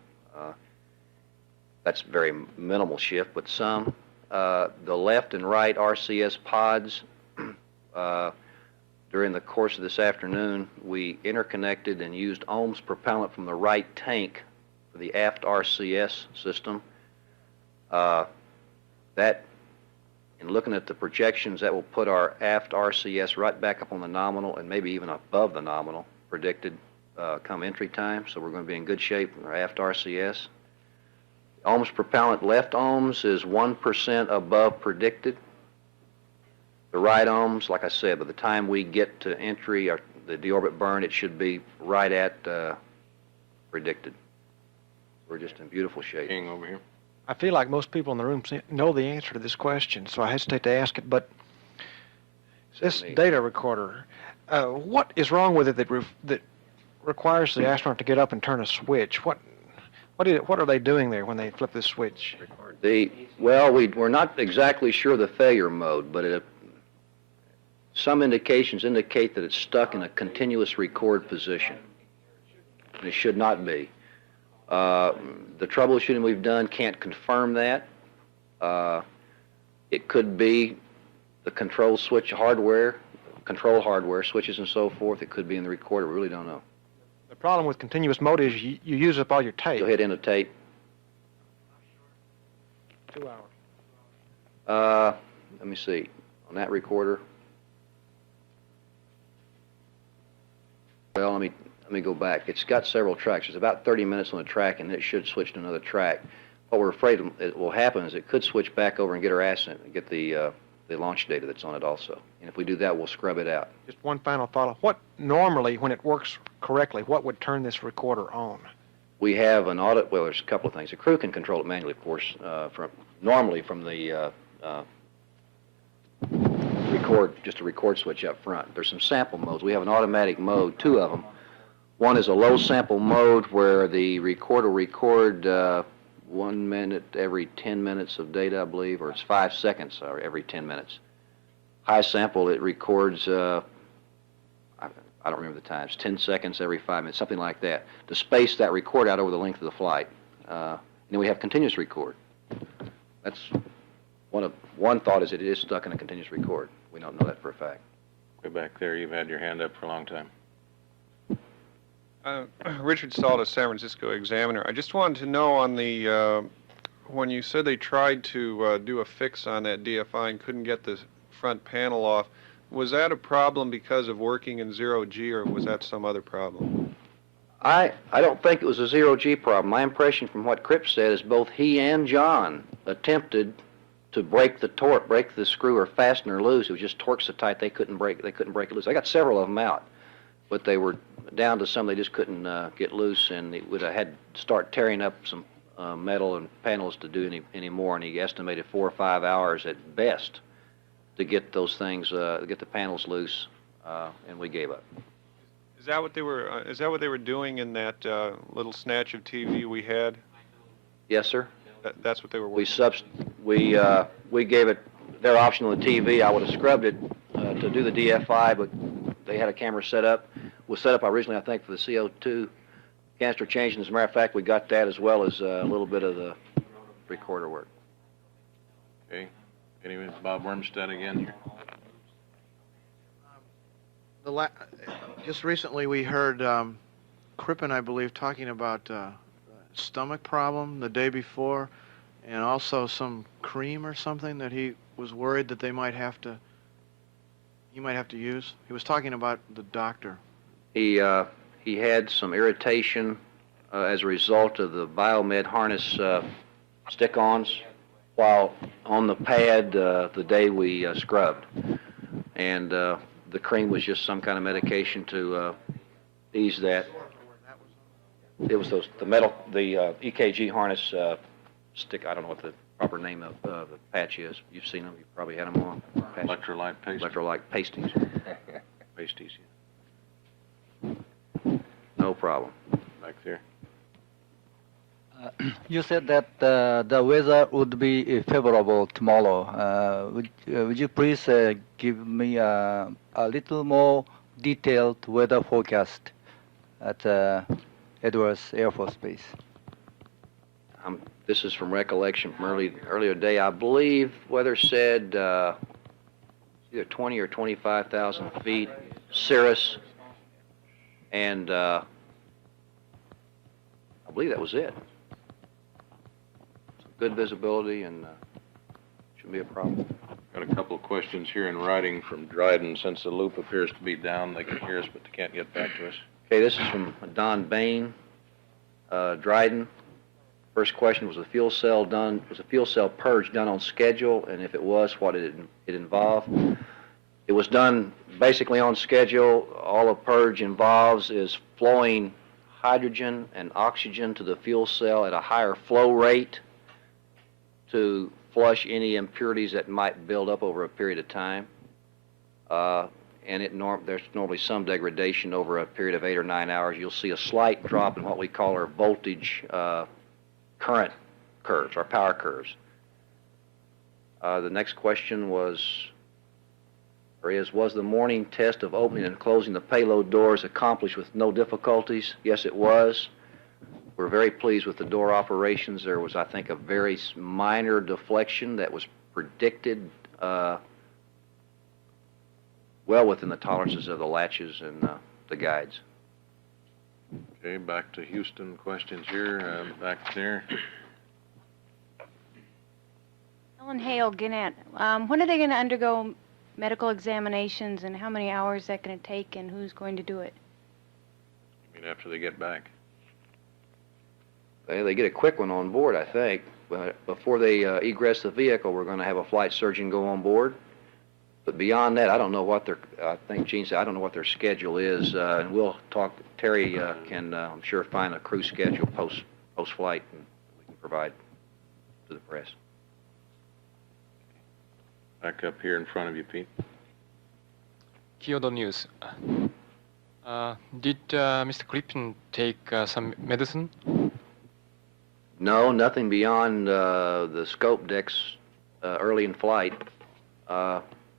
That's very minimal shift, but some. The left and right RCS pods, during the course of this afternoon, we interconnected and used OMS propellant from the right tank for the aft RCS system. That, in looking at the projections, that will put our aft RCS right back up on the nominal and maybe even above the nominal predicted come entry time. So we're going to be in good shape with our aft RCS. OMS propellant left OMS is 1% above predicted. The right OMS, like I said, by the time we get to entry or the deorbit burn, it should be right at predicted. We're just in beautiful shape. King over here. I feel like most people in the room know the answer to this question, so I hesitate to ask it, but this data recorder, what is wrong with it that requires the astronaut to get up and turn a switch? What are they doing there when they flip this switch? We're not exactly sure the failure mode, but some indications indicate that it's stuck in a continuous record position. And it should not be. The troubleshooting we've done can't confirm that. It could be the control switch hardware, control hardware, switches and so forth. It could be in the recorder. We really don't know. The problem with continuous mode is you use up all your tape. You'll hit end of tape. 2 hours. Let me see. On that recorder. Well, let me go back. It's got several tracks. There's about 30 minutes on the track, and it should switch to another track. What we're afraid it will happen is it could switch back over and get our ass in and get the launch data that's on it also. And if we do that, we'll scrub it out. Just one final follow. What normally, when it works correctly, what would turn this recorder on? We have an audit. Well, there's a couple of things. The crew can control it manually, of course, normally from the just a record switch up front. There's some sample modes. We have an automatic mode, 2 of them. One is a low sample mode where the recorder will record 1 minute every 10 minutes of data, I believe, or it's 5 seconds every 10 minutes. High sample, it records, I I don't remember the times, 10 seconds every 5 minutes, something like that, to space that record out over the length of the flight. And then we have continuous record. That's one thought is that it is stuck in a continuous record. We don't know that for a fact. Way back there, you've had your hand up for a long time. Richard Salt, San Francisco Examiner. I just wanted to know on the, when you said they tried to do a fix on that DFI and couldn't get the front panel off, was that a problem because of working in zero-G, or was that some other problem? I don't think it was a zero-G problem. My impression from what Crippen said is both he and John attempted to break the screw or fastener loose. It was just torqued so tight they couldn't break it loose. I got several of them out, but they were down to some they just couldn't get loose, and it would have had to start tearing up some metal and panels to do any more, and he estimated 4 or 5 hours at best to get those things, get the panels loose, and we gave up. Is that what they were? Is that what they were doing in that little snatch of TV we had? Yes, sir. That's what they were working. We gave it their option on the TV. I would have scrubbed it to do the DFI, but they had a camera set up. It was set up originally, I think, for the CO2 canister change. And as a matter of fact, we got that as well as a little bit of the recorder work. Okay. Anyway, Bob Wormstead again here. Just recently we heard Crippen, I believe, talking about stomach problem the day before, and also some cream or something that he was worried that he might have to use. He was talking about the doctor. He had some irritation as a result of the biomed harness stick-ons while on the pad the day we scrubbed, and the cream was just some kind of medication to ease that. It was the EKG harness stick. I don't know what the proper name of the patch is. You've seen them. You probably had them on. Electrolyte pasties. Electrolyte pasties. Pasties. No problem. Back there. You said that the weather would be favorable tomorrow. Would you please give me a little more detailed weather forecast at Edwards Air Force Base? This is from recollection from earlier day. I believe weather said either 20 or 25,000 feet, cirrus, and I believe that was it. Good visibility, and shouldn't be a problem. Got a couple of questions here in writing from Dryden. Since the loop appears to be down, they can hear us, but they can't get back to us. Okay, this is from Don Bain, Dryden. First question, was the fuel cell purge done on schedule? And if it was, what did it involve? It was done basically on schedule. All a purge involves is flowing hydrogen and oxygen to the fuel cell at a higher flow rate to flush any impurities that might build up over a period of time. And there's normally some degradation over a period of 8 or 9 hours. You'll see a slight drop in what we call our voltage current curves, our power curves. The next question was the morning test of opening and closing the payload doors accomplished with no difficulties? Yes, it was. We're very pleased with the door operations. There was, I think, a very minor deflection that was predicted well within the tolerances of the latches and the guides. Okay, back to Houston questions here. Back there. Ellen Hale, Gannett. When are they going to undergo medical examinations, and how many hours is that going to take, and who's going to do it? I mean, after they get back. They get a quick one on board, I think. But before they egress the vehicle, we're going to have a flight surgeon go on board. But beyond that, I don't know what I think Gene said, I don't know what their schedule is. And we'll talk, Terry can, I'm sure, find a crew schedule post-flight, and we can provide to the press. Back up here in front of you, Pete. Kyoto News. Did Mr. Crippen take some medicine? No, nothing beyond the scope decks early in flight.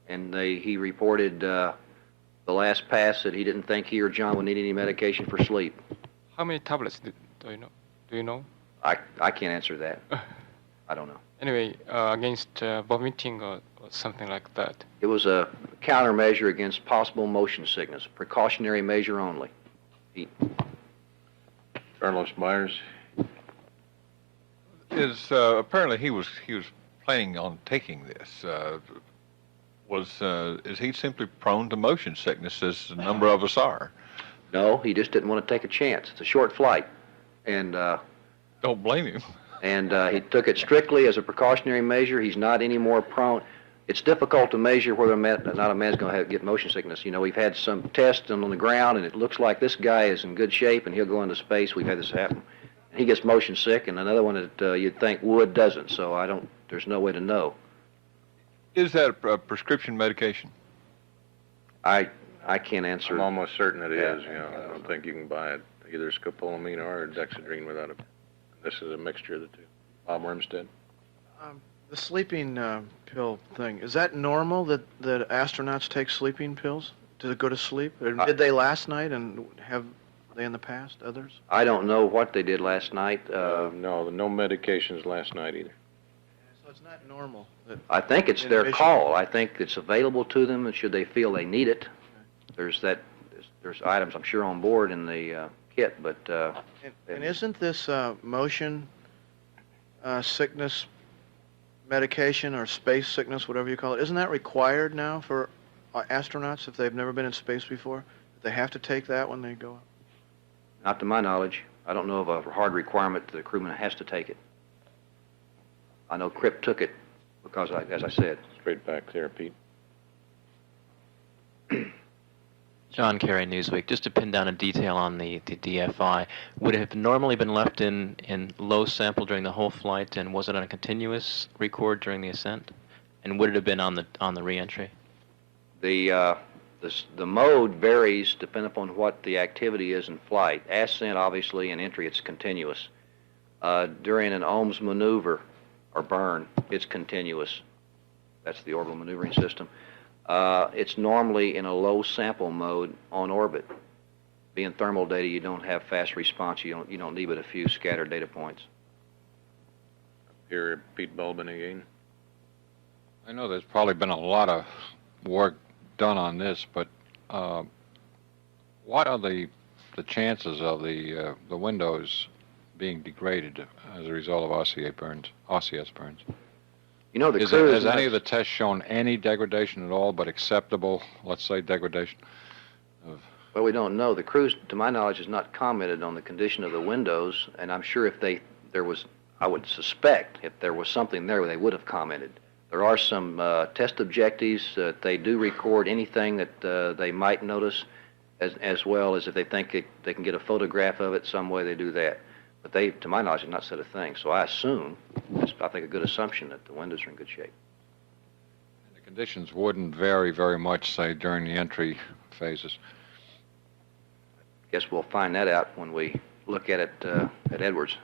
And he reported The last pass said he didn't think he or John would need any medication for sleep. How many tablets do you know? Do you know? I can't answer that. I don't know. Anyway, against vomiting or something like that. It was a countermeasure against possible motion sickness, precautionary measure only. Journalist Myers. Apparently he was planning on taking this. Is he simply prone to motion sickness, as a number of us are? No, he just didn't want to take a chance. It's a short flight, and don't blame him. And he took it strictly as a precautionary measure. He's not any more prone. It's difficult to measure whether not a man's going to get motion sickness. You know, we've had some tests on the ground, and it looks like this guy is in good shape, and he'll go into space. We've had this happen. He gets motion sick, and another one that you'd think would doesn't. So there's no way to know. Is that a prescription medication? I can't answer. I'm almost certain it is. You know, I don't think you can buy it either scopolamine or dexedrine without it. This is a mixture of the two. Bob Wormstead. The sleeping pill thing, is that normal that astronauts take sleeping pills to go to sleep? Or did they last night, and have they in the past, others? I don't know what they did last night. No medications last night either. So it's not normal. I think it's their call. I think it's available to them, and should they feel they need it. There's items, I'm sure, on board in the kit, but... And isn't this motion sickness medication, or space sickness, whatever you call it, isn't that required now for astronauts if they've never been in space before? They have to take that when they go up? Not to my knowledge. I don't know of a hard requirement that the crewman has to take it. I know Crippen took it because, as I said... Straight back there, Pete. John Kerry, Newsweek. Just to pin down a detail on the DFI, would it have normally been left in low sample during the whole flight, and was it on a continuous record during the ascent? And would it have been on the reentry? The mode varies depending upon what the activity is in flight. Ascent, obviously, and entry, it's continuous. During an OMS maneuver or burn, it's continuous. That's the orbital maneuvering system. It's normally in a low sample mode on orbit. Being thermal data, you don't have fast response. You don't need but a few scattered data points. Here, Pete Bulbin again. I know there's probably been a lot of work done on this, but what are the chances of the windows being degraded as a result of OCS burns? You know, Has any of the tests shown any degradation at all, but acceptable, let's say, degradation? Well, we don't know. The crew, to my knowledge, has not commented on the condition of the windows, and I'm sure if I would suspect if there was something there, they would have commented. There are some test objectives that they do record anything that they might notice, as well as if they think they can get a photograph of it some way, they do that. But they, to my knowledge, have not said a thing. So I assume, I think a good assumption, that the windows are in good shape. The conditions wouldn't vary very much, say, during the entry phases. Guess we'll find that out when we look at it at Edwards.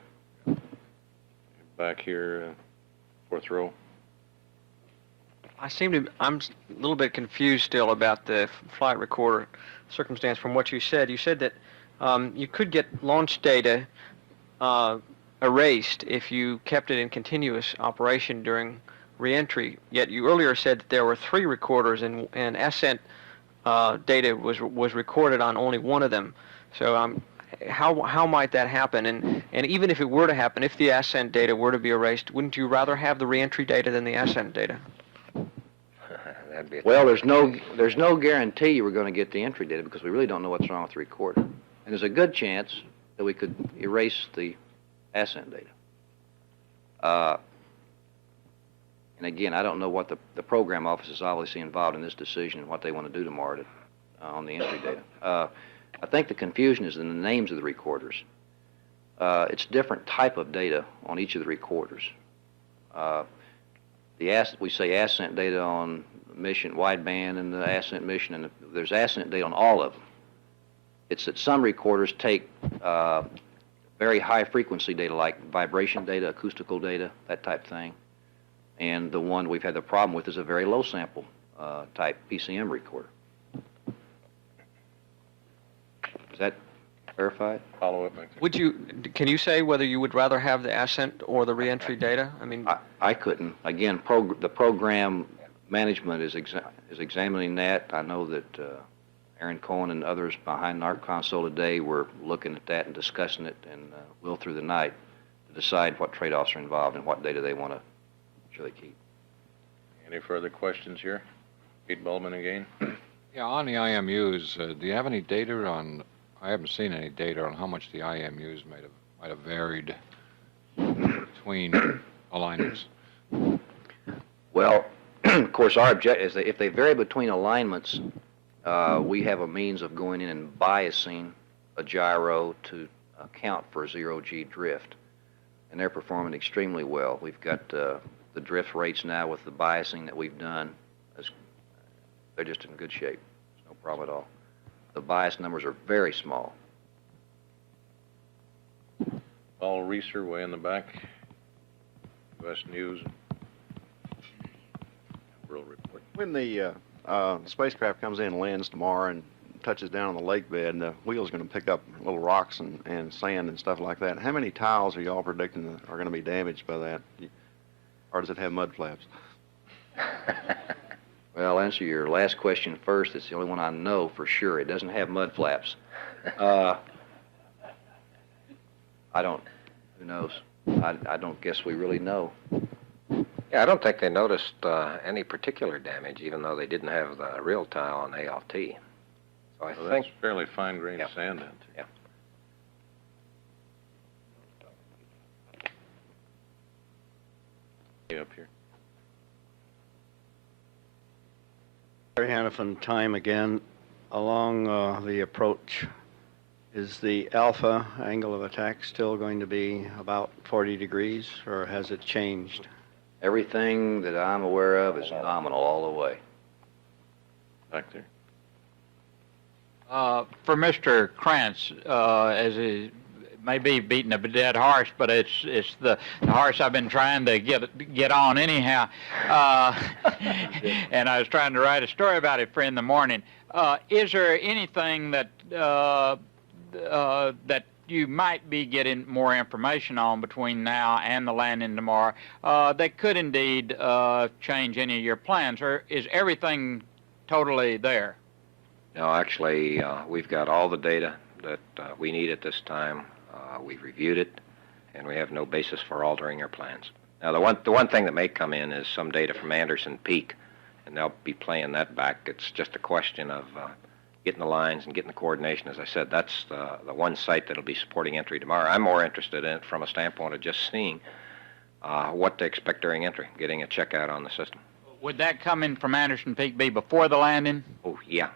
Back here, fourth row. I'm a little bit confused still about the flight recorder circumstance from what you said. You said that you could get launch data erased if you kept it in continuous operation during reentry. Yet you earlier said that there were 3 recorders and ascent data was recorded on only one of them. So how might that happen? And even if it were to happen, if the ascent data were to be erased, wouldn't you rather have the reentry data than the ascent data? Well, there's no guarantee you were going to get the entry data because we really don't know what's wrong with the recorder. And there's a good chance that we could erase the ascent data. And again, I don't know what the program office is obviously involved in this decision and what they want to do tomorrow on the entry data. I think the confusion is in the names of the recorders. It's different type of data on each of the recorders. We say ascent data on mission wideband and the ascent mission, and there's ascent data on all of them. It's that some recorders take very high frequency data like vibration data, acoustical data, that type thing. And the one we've had the problem with is a very low sample type PCM recorder. that clarified? Follow up. Can you say whether you would rather have the ascent or the reentry data? I mean, I couldn't. Again, the program management is examining that. I know that Aaron Cohen and others behind our console today were looking at that and discussing it, and will through the night to decide what trade-offs are involved and what data they want to sure they keep. Any further questions here? Pete Bowman again. Yeah, on the IMUs, do you have any data on? I haven't seen any data on how much the IMUs might have varied between alignments. Well, of course, our objective is that if they vary between alignments, we have a means of going in and biasing a gyro to account for zero-G drift. And they're performing extremely well. We've got the drift rates now with the biasing that we've done. They're just in good shape. There's no problem at all. The bias numbers are very small. Paul Reeser, way in the back. U.S. News. World Report. When the spacecraft comes in and lands tomorrow and touches down on the lake bed, and the wheel's going to pick up little rocks and sand and stuff like that, how many tiles are y'all predicting that are going to be damaged by that? Or does it have mud flaps? Well, I'll answer your last question first. It's the only one I know for sure. It doesn't have mud flaps. I don't, who knows? I don't guess we really know. Yeah, I don't think they noticed any particular damage, even though they didn't have the real tile on ALT. So I think that's fairly fine-grained sand. Yeah. Up here. Gary Hannafin, time again. Along the approach, is the alpha angle of attack still going to be about 40 degrees, or has it changed? Everything that I'm aware of is nominal all the way. Back there. For Mr. Krantz, as he may be beating a dead horse, but it's the horse I've been trying to get on anyhow. And I was trying to write a story about it for in the morning. Is there anything that that you might be getting more information on between now and the landing tomorrow that could indeed change any of your plans, or is everything totally there? No, actually, we've got all the data that we need at this time. We've reviewed it, and we have no basis for altering our plans. Now, the one thing that may come in is some data from Anderson Peak, and they'll be playing that back. It's just a question of getting the lines and getting the coordination. As I said, that's the one site that'll be supporting entry tomorrow. I'm more interested in it from a standpoint of just seeing what to expect during entry, getting a checkout on the system. Would that come in from Anderson Peak be before the landing? Oh, yeah.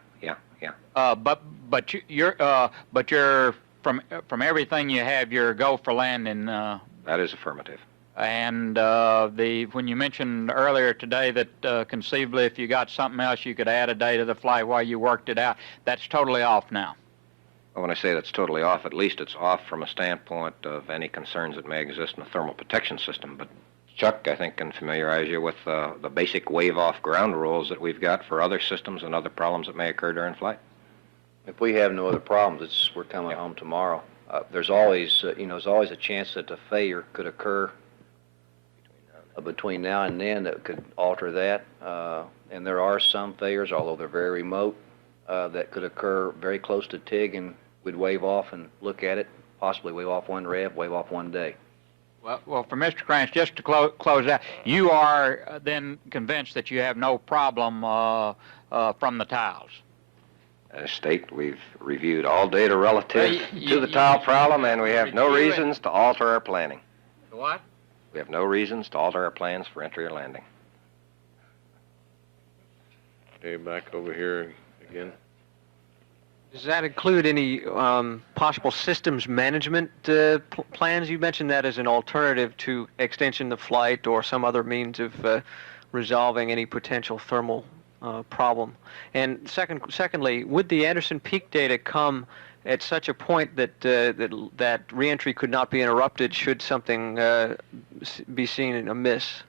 But you're from everything you have, your go for landing. That is affirmative. And when you mentioned earlier today that conceivably if you got something else you could add a day to the flight while you worked it out, that's totally off now. Well, when I say that's totally off, at least it's off from a standpoint of any concerns that may exist in the thermal protection system. But Chuck, I think, can familiarize you with the basic wave-off ground rules that we've got for other systems and other problems that may occur during flight. If we have no other problems, we're coming home tomorrow. There's always, there's always a chance that a failure could occur between now and then that could alter that. And there are some failures, although they're very remote, that could occur very close to TIG, and we'd wave off and look at it, possibly wave off one rev, wave off one day. Well, for Mr. Krantz, just to close out, you are then convinced that you have no problem from the tiles? State, we've reviewed all data relative to the tile problem, and we have no reasons to alter our planning. What? We have no reasons to alter our plans for entry or landing. Okay, back over here again. Does that include any possible systems management plans? You mentioned that as an alternative to extension of flight or some other means of resolving any potential thermal problem. And secondly, would the Anderson Peak data come at such a point that that reentry could not be interrupted should something be seen amiss?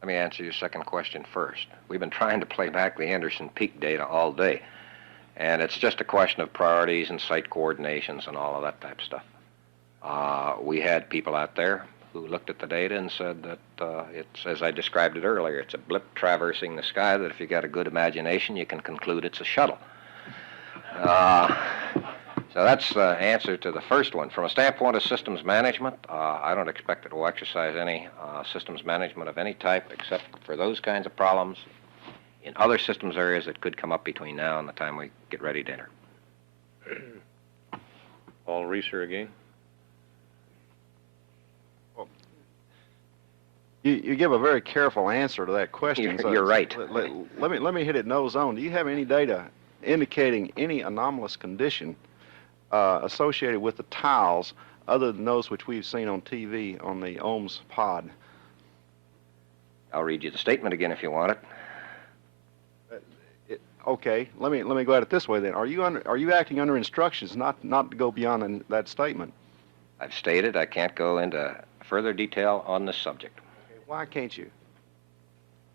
Let me answer your second question first. We've been trying to play back the Anderson Peak data all day, And it's just a question of priorities and site coordinations and all of that type of stuff. We had people out there who looked at the data and said that it's, as I described it earlier, it's a blip traversing the sky that if you got a good imagination, you can conclude it's a shuttle. So that's the answer to the first one. From a standpoint of systems management, I don't expect it will exercise any systems management of any type except for those kinds of problems in other systems areas that could come up between now and the time we get ready to enter. Paul Reeser again. You give a very careful answer to that question. You're right. Let me hit it nose on. Do you have any data indicating any anomalous condition associated with the tiles other than those which we've seen on TV on the OMS pod? I'll read you the statement again if you want it. Okay, let me go at it this way then. Are you acting under instructions not to go beyond that statement? I've stated I can't go into further detail on this subject. Okay, why can't you?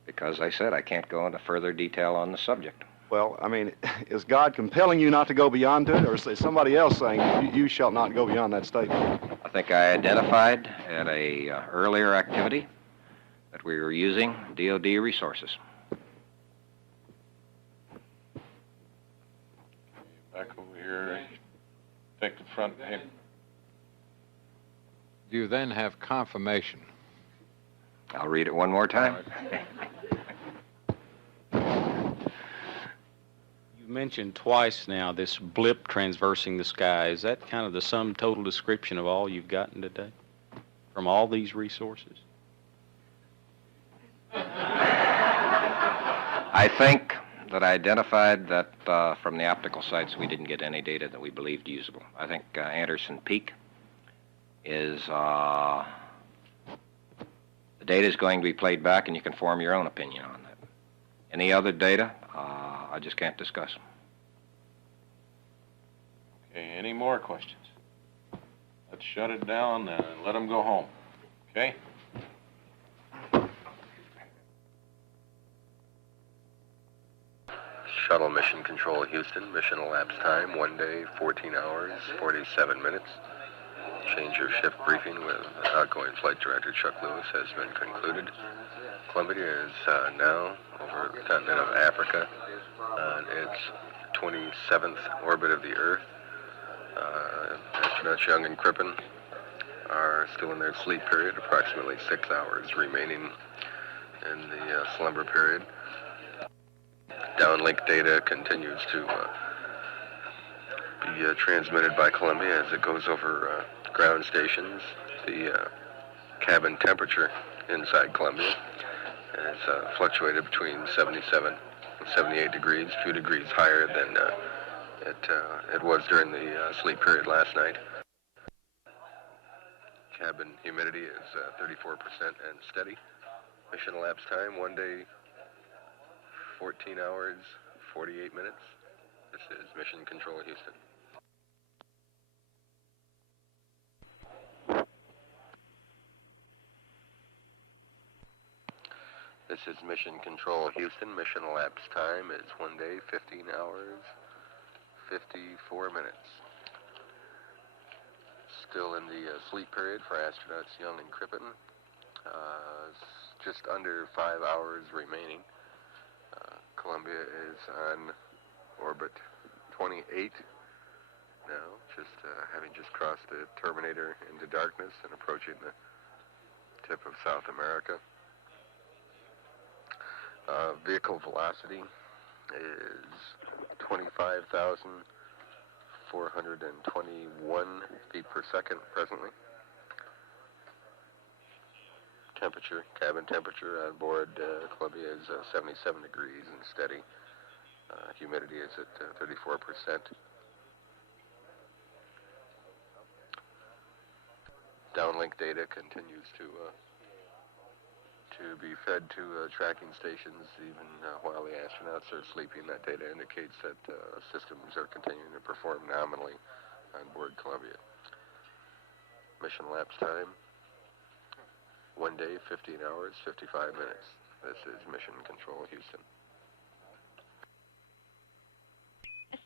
Because I said I can't go into further detail on the subject. Well, I mean, is God compelling you not to go beyond it, or is somebody else saying you shall not go beyond that statement? I think I identified at a earlier activity that we were using DoD resources. Back over here. Take the front. Hey. Do you then have confirmation? I'll read it one more time. You mentioned twice now this blip transversing the sky. Is that kind of the sum total description of all you've gotten today from all these resources? I think that I identified that from the optical sites we didn't get any data that we believed usable. I think Anderson Peak is, the data is going to be played back and you can form your own opinion on that. Any other data, I just can't discuss. Okay, any more questions? Let's shut it down and let them go home, okay? Shuttle Mission Control Houston, mission elapsed time, 1 day, 14 hours, 47 minutes. Change your shift briefing with outgoing Flight Director Chuck Lewis has been concluded. Columbia is now over the continent of Africa on its 27th orbit of the Earth. Astronauts Young and Crippen are still in their sleep period, approximately 6 hours remaining in the slumber period. Downlink data continues to be transmitted by Columbia as it goes over ground stations. The cabin temperature inside Columbia has fluctuated between 77 and 78 degrees, 2 degrees higher than it was during the sleep period last night. Cabin humidity is 34% and steady. Mission elapsed time, 1 day, 14 hours, 48 minutes. This is Mission Control Houston. This is Mission Control Houston. Mission elapsed time is 1 day, 15 hours, 54 minutes. Still in the sleep period for astronauts Young and Crippen. Just under 5 hours remaining. Columbia is on orbit 28 now, having just crossed the terminator into darkness and approaching the tip of South America. Vehicle velocity is 25,421 feet per second presently. Temperature, cabin temperature on board Columbia is 77 degrees and steady. Humidity is at 34%. Downlink data continues to be fed to tracking stations even while the astronauts are sleeping. That data indicates that systems are continuing to perform nominally on board Columbia. Mission elapsed time, 1 day, 15 hours, 55 minutes. This is Mission Control Houston.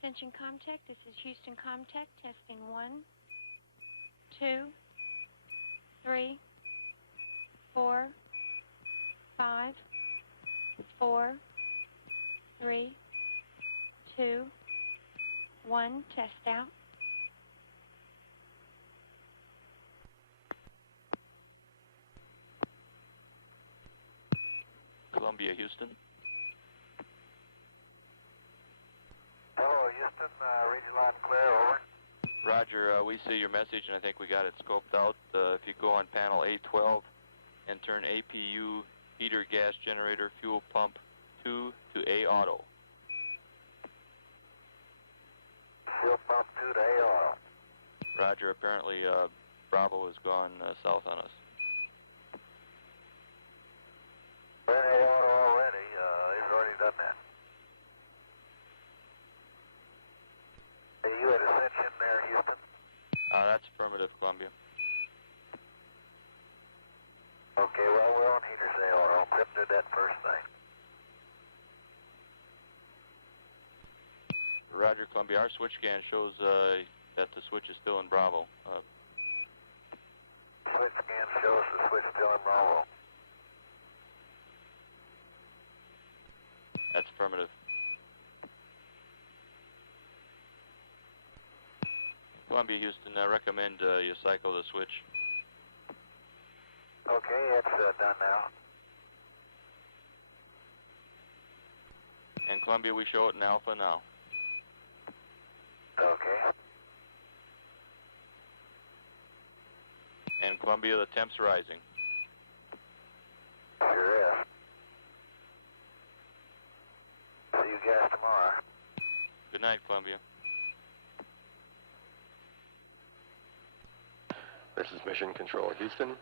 Attention Comtech, this is Houston Comtech, testing 1, 2, 3, 4, 5, 4, 3, 2, 1, test out. Columbia, Houston. Hello, Houston. Read your line clear, over. Roger, we see your message, and I think we got it scoped out. If you go on panel A12 and turn APU heater gas generator fuel pump 2 to A auto. Fuel pump 2 to A auto. Roger, apparently Bravo has gone south on us. We're in A auto already. He's already done that. Hey, you at Ascension there, Houston? That's affirmative, Columbia. Okay, well, we're on heaters A auto. Crippen did that first thing. Roger, Columbia. Our switch scan shows that the switch is still in Bravo. Switch scan shows the switch still in Bravo. That's affirmative. Columbia, Houston, I recommend you cycle the switch. Okay, it's done now. And Columbia, we show it in alpha now. Okay. And Columbia, the temp's rising. Sure is. See you guys tomorrow. Good night, Columbia. This is Mission Control Houston.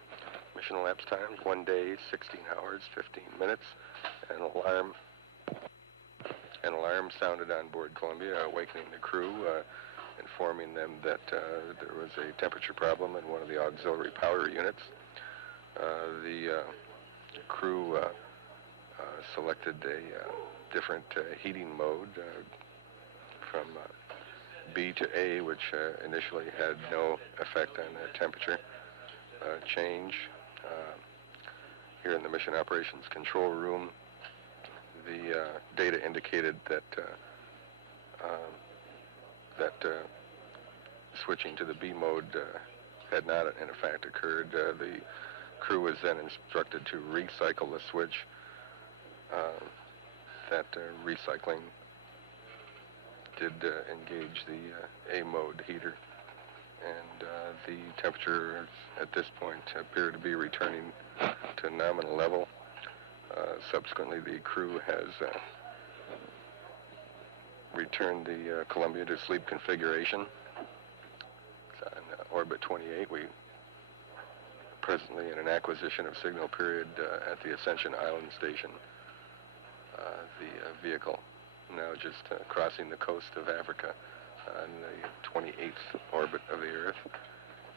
Mission elapsed times 1 day, 16 hours, 15 minutes. An alarm sounded on board Columbia, awakening the crew, informing them that there was a temperature problem in one of the auxiliary power units. The crew selected a different heating mode from B to A, which initially had no effect on the temperature change. Here in the Mission Operations Control Room, the data indicated that switching to the B mode had not in fact occurred. The crew was then instructed to recycle the switch. That recycling did engage the A mode heater, and the temperatures at this point appear to be returning to nominal level. Subsequently, the crew has returned the Columbia to sleep configuration. It's on orbit 28. We presently in an acquisition of signal period at the Ascension Island Station. The vehicle now just crossing the coast of Africa on the 28th orbit of the Earth.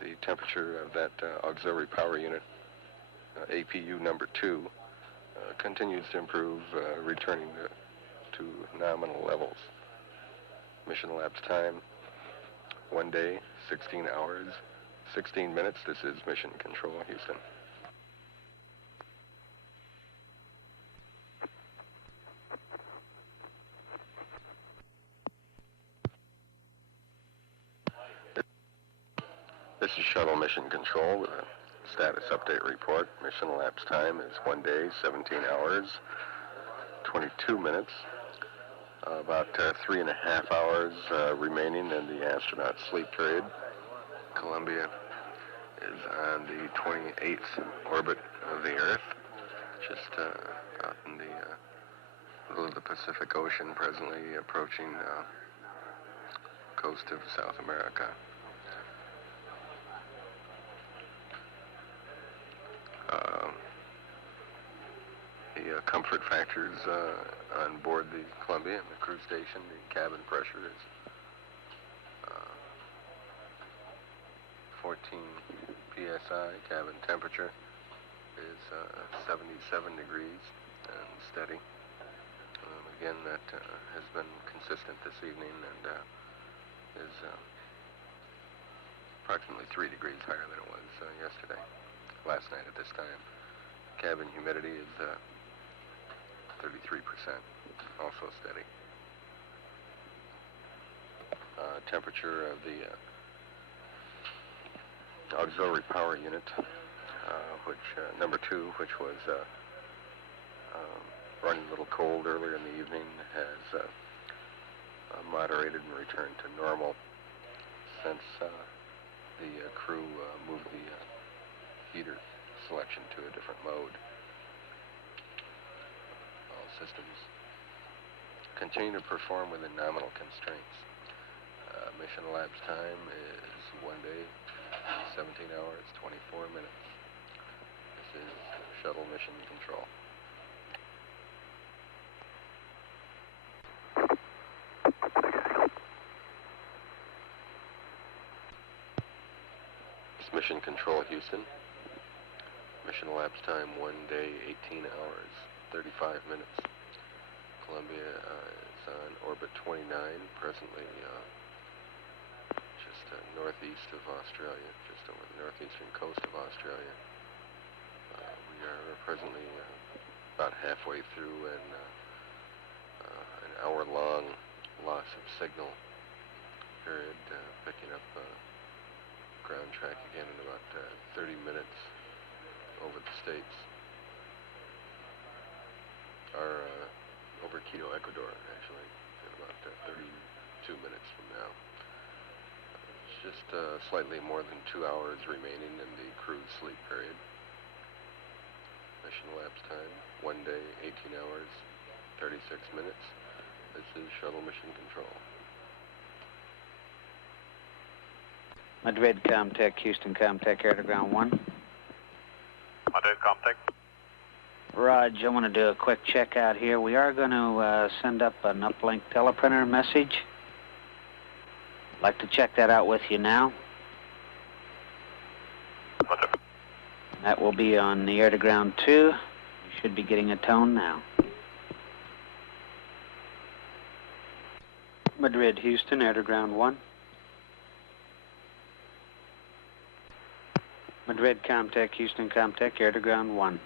The temperature of that auxiliary power unit, APU number 2, continues to improve, returning to nominal levels. Mission elapsed time, 1 day, 16 hours, 16 minutes. This is Mission Control Houston. This is Shuttle Mission Control with a status update report. Mission elapsed time is 1 day, 17 hours, 22 minutes. About 3.5 hours remaining in the astronaut sleep period. Columbia is on the 28th orbit of the Earth, just out in the middle of the Pacific Ocean, presently approaching the coast of South America. The comfort factors on board the Columbia and the crew station, the cabin pressure is 14 psi. Cabin temperature is 77 degrees and steady. We again, that has been consistent this evening and is approximately 3 degrees higher than it was yesterday, last night at this time. Cabin humidity is 33%, also steady. Temperature of the auxiliary power unit, which number 2, which was running a little cold earlier in the evening, has moderated and returned to normal since the crew moved the heater selection to a different mode. All systems continue to perform within nominal constraints. Mission elapsed time is 1 day, 17 hours, 24 minutes. This is Shuttle Mission Control. This Mission Control Houston. Mission elapsed time 1 day, 18 hours, 35 minutes. Columbia is on orbit 29, presently just northeast of Australia, just over the northeastern coast of Australia. We are presently about halfway through an hour-long loss of signal period, picking up ground track again in about 30 minutes over the States. Or over Quito, Ecuador, actually, in about 32 minutes from now. It's just slightly more than 2 hours remaining in the cruise sleep period. Mission elapsed time, 1 day, 18 hours, 36 minutes. This is Shuttle Mission Control. Madrid, Comtech, Houston, Comtech, air to ground 1. Madrid, Comtech. Raj, I want to do a quick check out here. We are going to send up an uplink teleprinter message. I'd like to check that out with you now. That will be on the air to ground 2. You should be getting a tone now. Madrid, Houston, air to ground 1. Madrid, Comtech, Houston, Comtech, air to ground 1.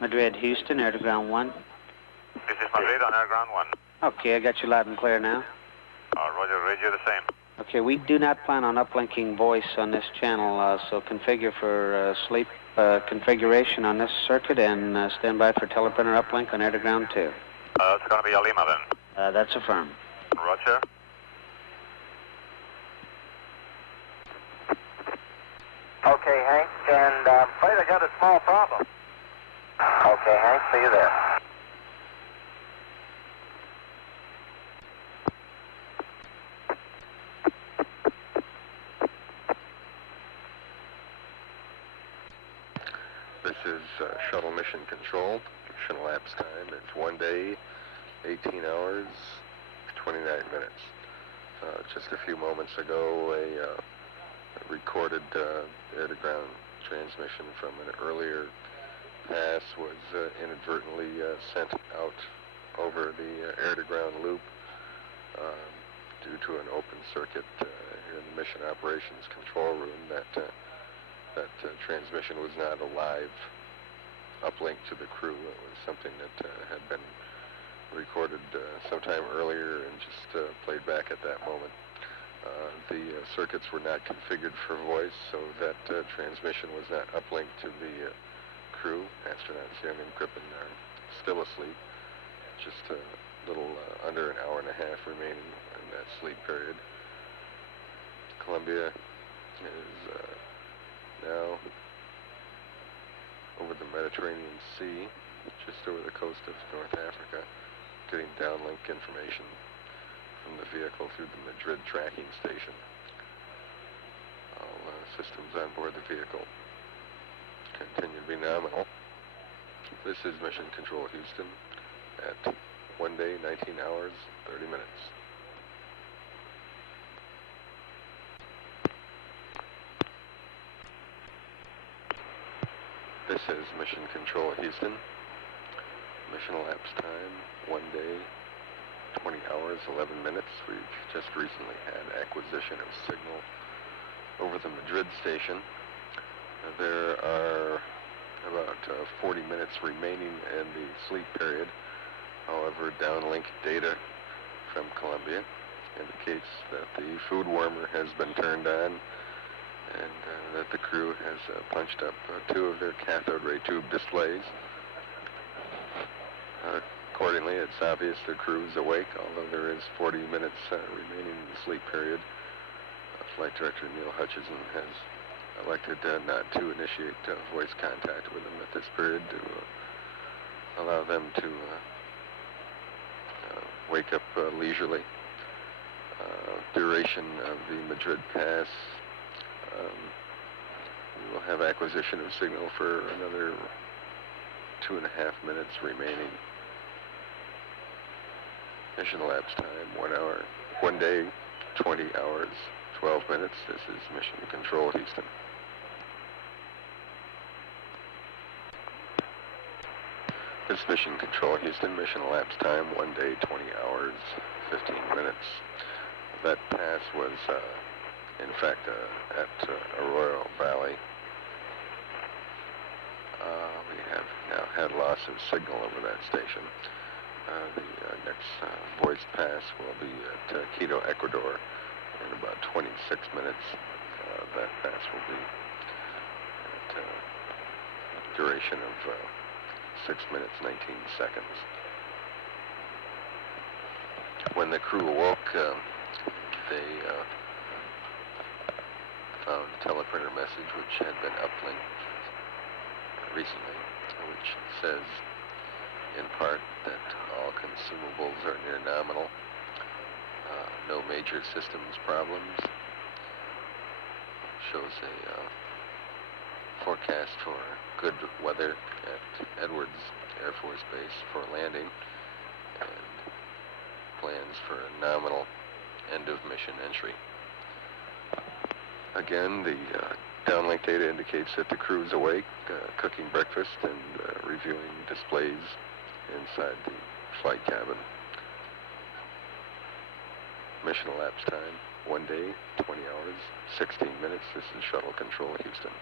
Madrid, Houston, air to ground 1. This is Madrid on air ground 1. Okay, I got you loud and clear now. Roger, radio the same. Okay, we do not plan on uplinking voice on this channel, so configure for sleep configuration on this circuit and stand by for teleprinter uplink on air to ground 2. It's going to be Alima then. That's a firm. Roger. Okay, Hank, and I'm afraid I got a small problem. Okay, Hank, see you there. This is Shuttle Mission Control. Mission elapsed time is 1 day, 18 hours, 29 minutes. Just a few moments ago, a recorded air-to-ground transmission from an earlier pass was inadvertently sent out over the air-to-ground loop due to an open circuit here in the Mission Operations Control Room. That transmission was not a live uplink to the crew. It was something that had been recorded sometime earlier and just played back at that moment. The circuits were not configured for voice, so that transmission was not uplinked to the crew. Astronauts Young and Crippen are still asleep. Just a little under an hour and a half remaining in that sleep period. Columbia is now over the Mediterranean Sea, just over the coast of North Africa, getting downlink information from the vehicle through the Madrid tracking station. All systems on board the vehicle continue to be nominal. This is Mission Control Houston at 1 day, 19 hours, 30 minutes. This is Mission Control Houston mission elapsed time, 1 day, 20 hours, 11 minutes. We've just recently had acquisition of signal over the Madrid station. There are about 40 minutes remaining in the sleep period. However, downlink data from Columbia indicates that the food warmer has been turned on and that the crew has punched up 2 of their cathode ray tube displays. Accordingly, it's obvious the crew is awake, although there is 40 minutes remaining in the sleep period. Flight Director Neil Hutchison has elected not to initiate voice contact with them at this period to allow them to wake up leisurely. Duration of the Madrid pass, we will have acquisition of signal for another 2.5 minutes remaining. Mission elapsed time, 1 hour, 1 day, 20 hours, 12 minutes. This is Mission Control, Houston. This is Mission Control, Houston. Mission elapsed time, 1 day, 20 hours, 15 minutes. That pass was, in fact, at Arroyo Valley. We have now had loss of signal over that station. The next voice pass will be at Quito, Ecuador in about 26 minutes. That pass will be at a duration of 6 minutes, 19 seconds. When the crew awoke, they found a teleprinter message which had been uplinked recently, which says in part that all consumables are near nominal, no major systems problems. Shows a forecast for good weather at Edwards Air Force Base for landing, and plans for a nominal end of mission entry. Again, the downlink data indicates that the crew is awake, cooking breakfast and reviewing displays inside the flight cabin. Mission elapsed time, 1 day, 20 hours, 16 minutes. This is Shuttle Control, Houston.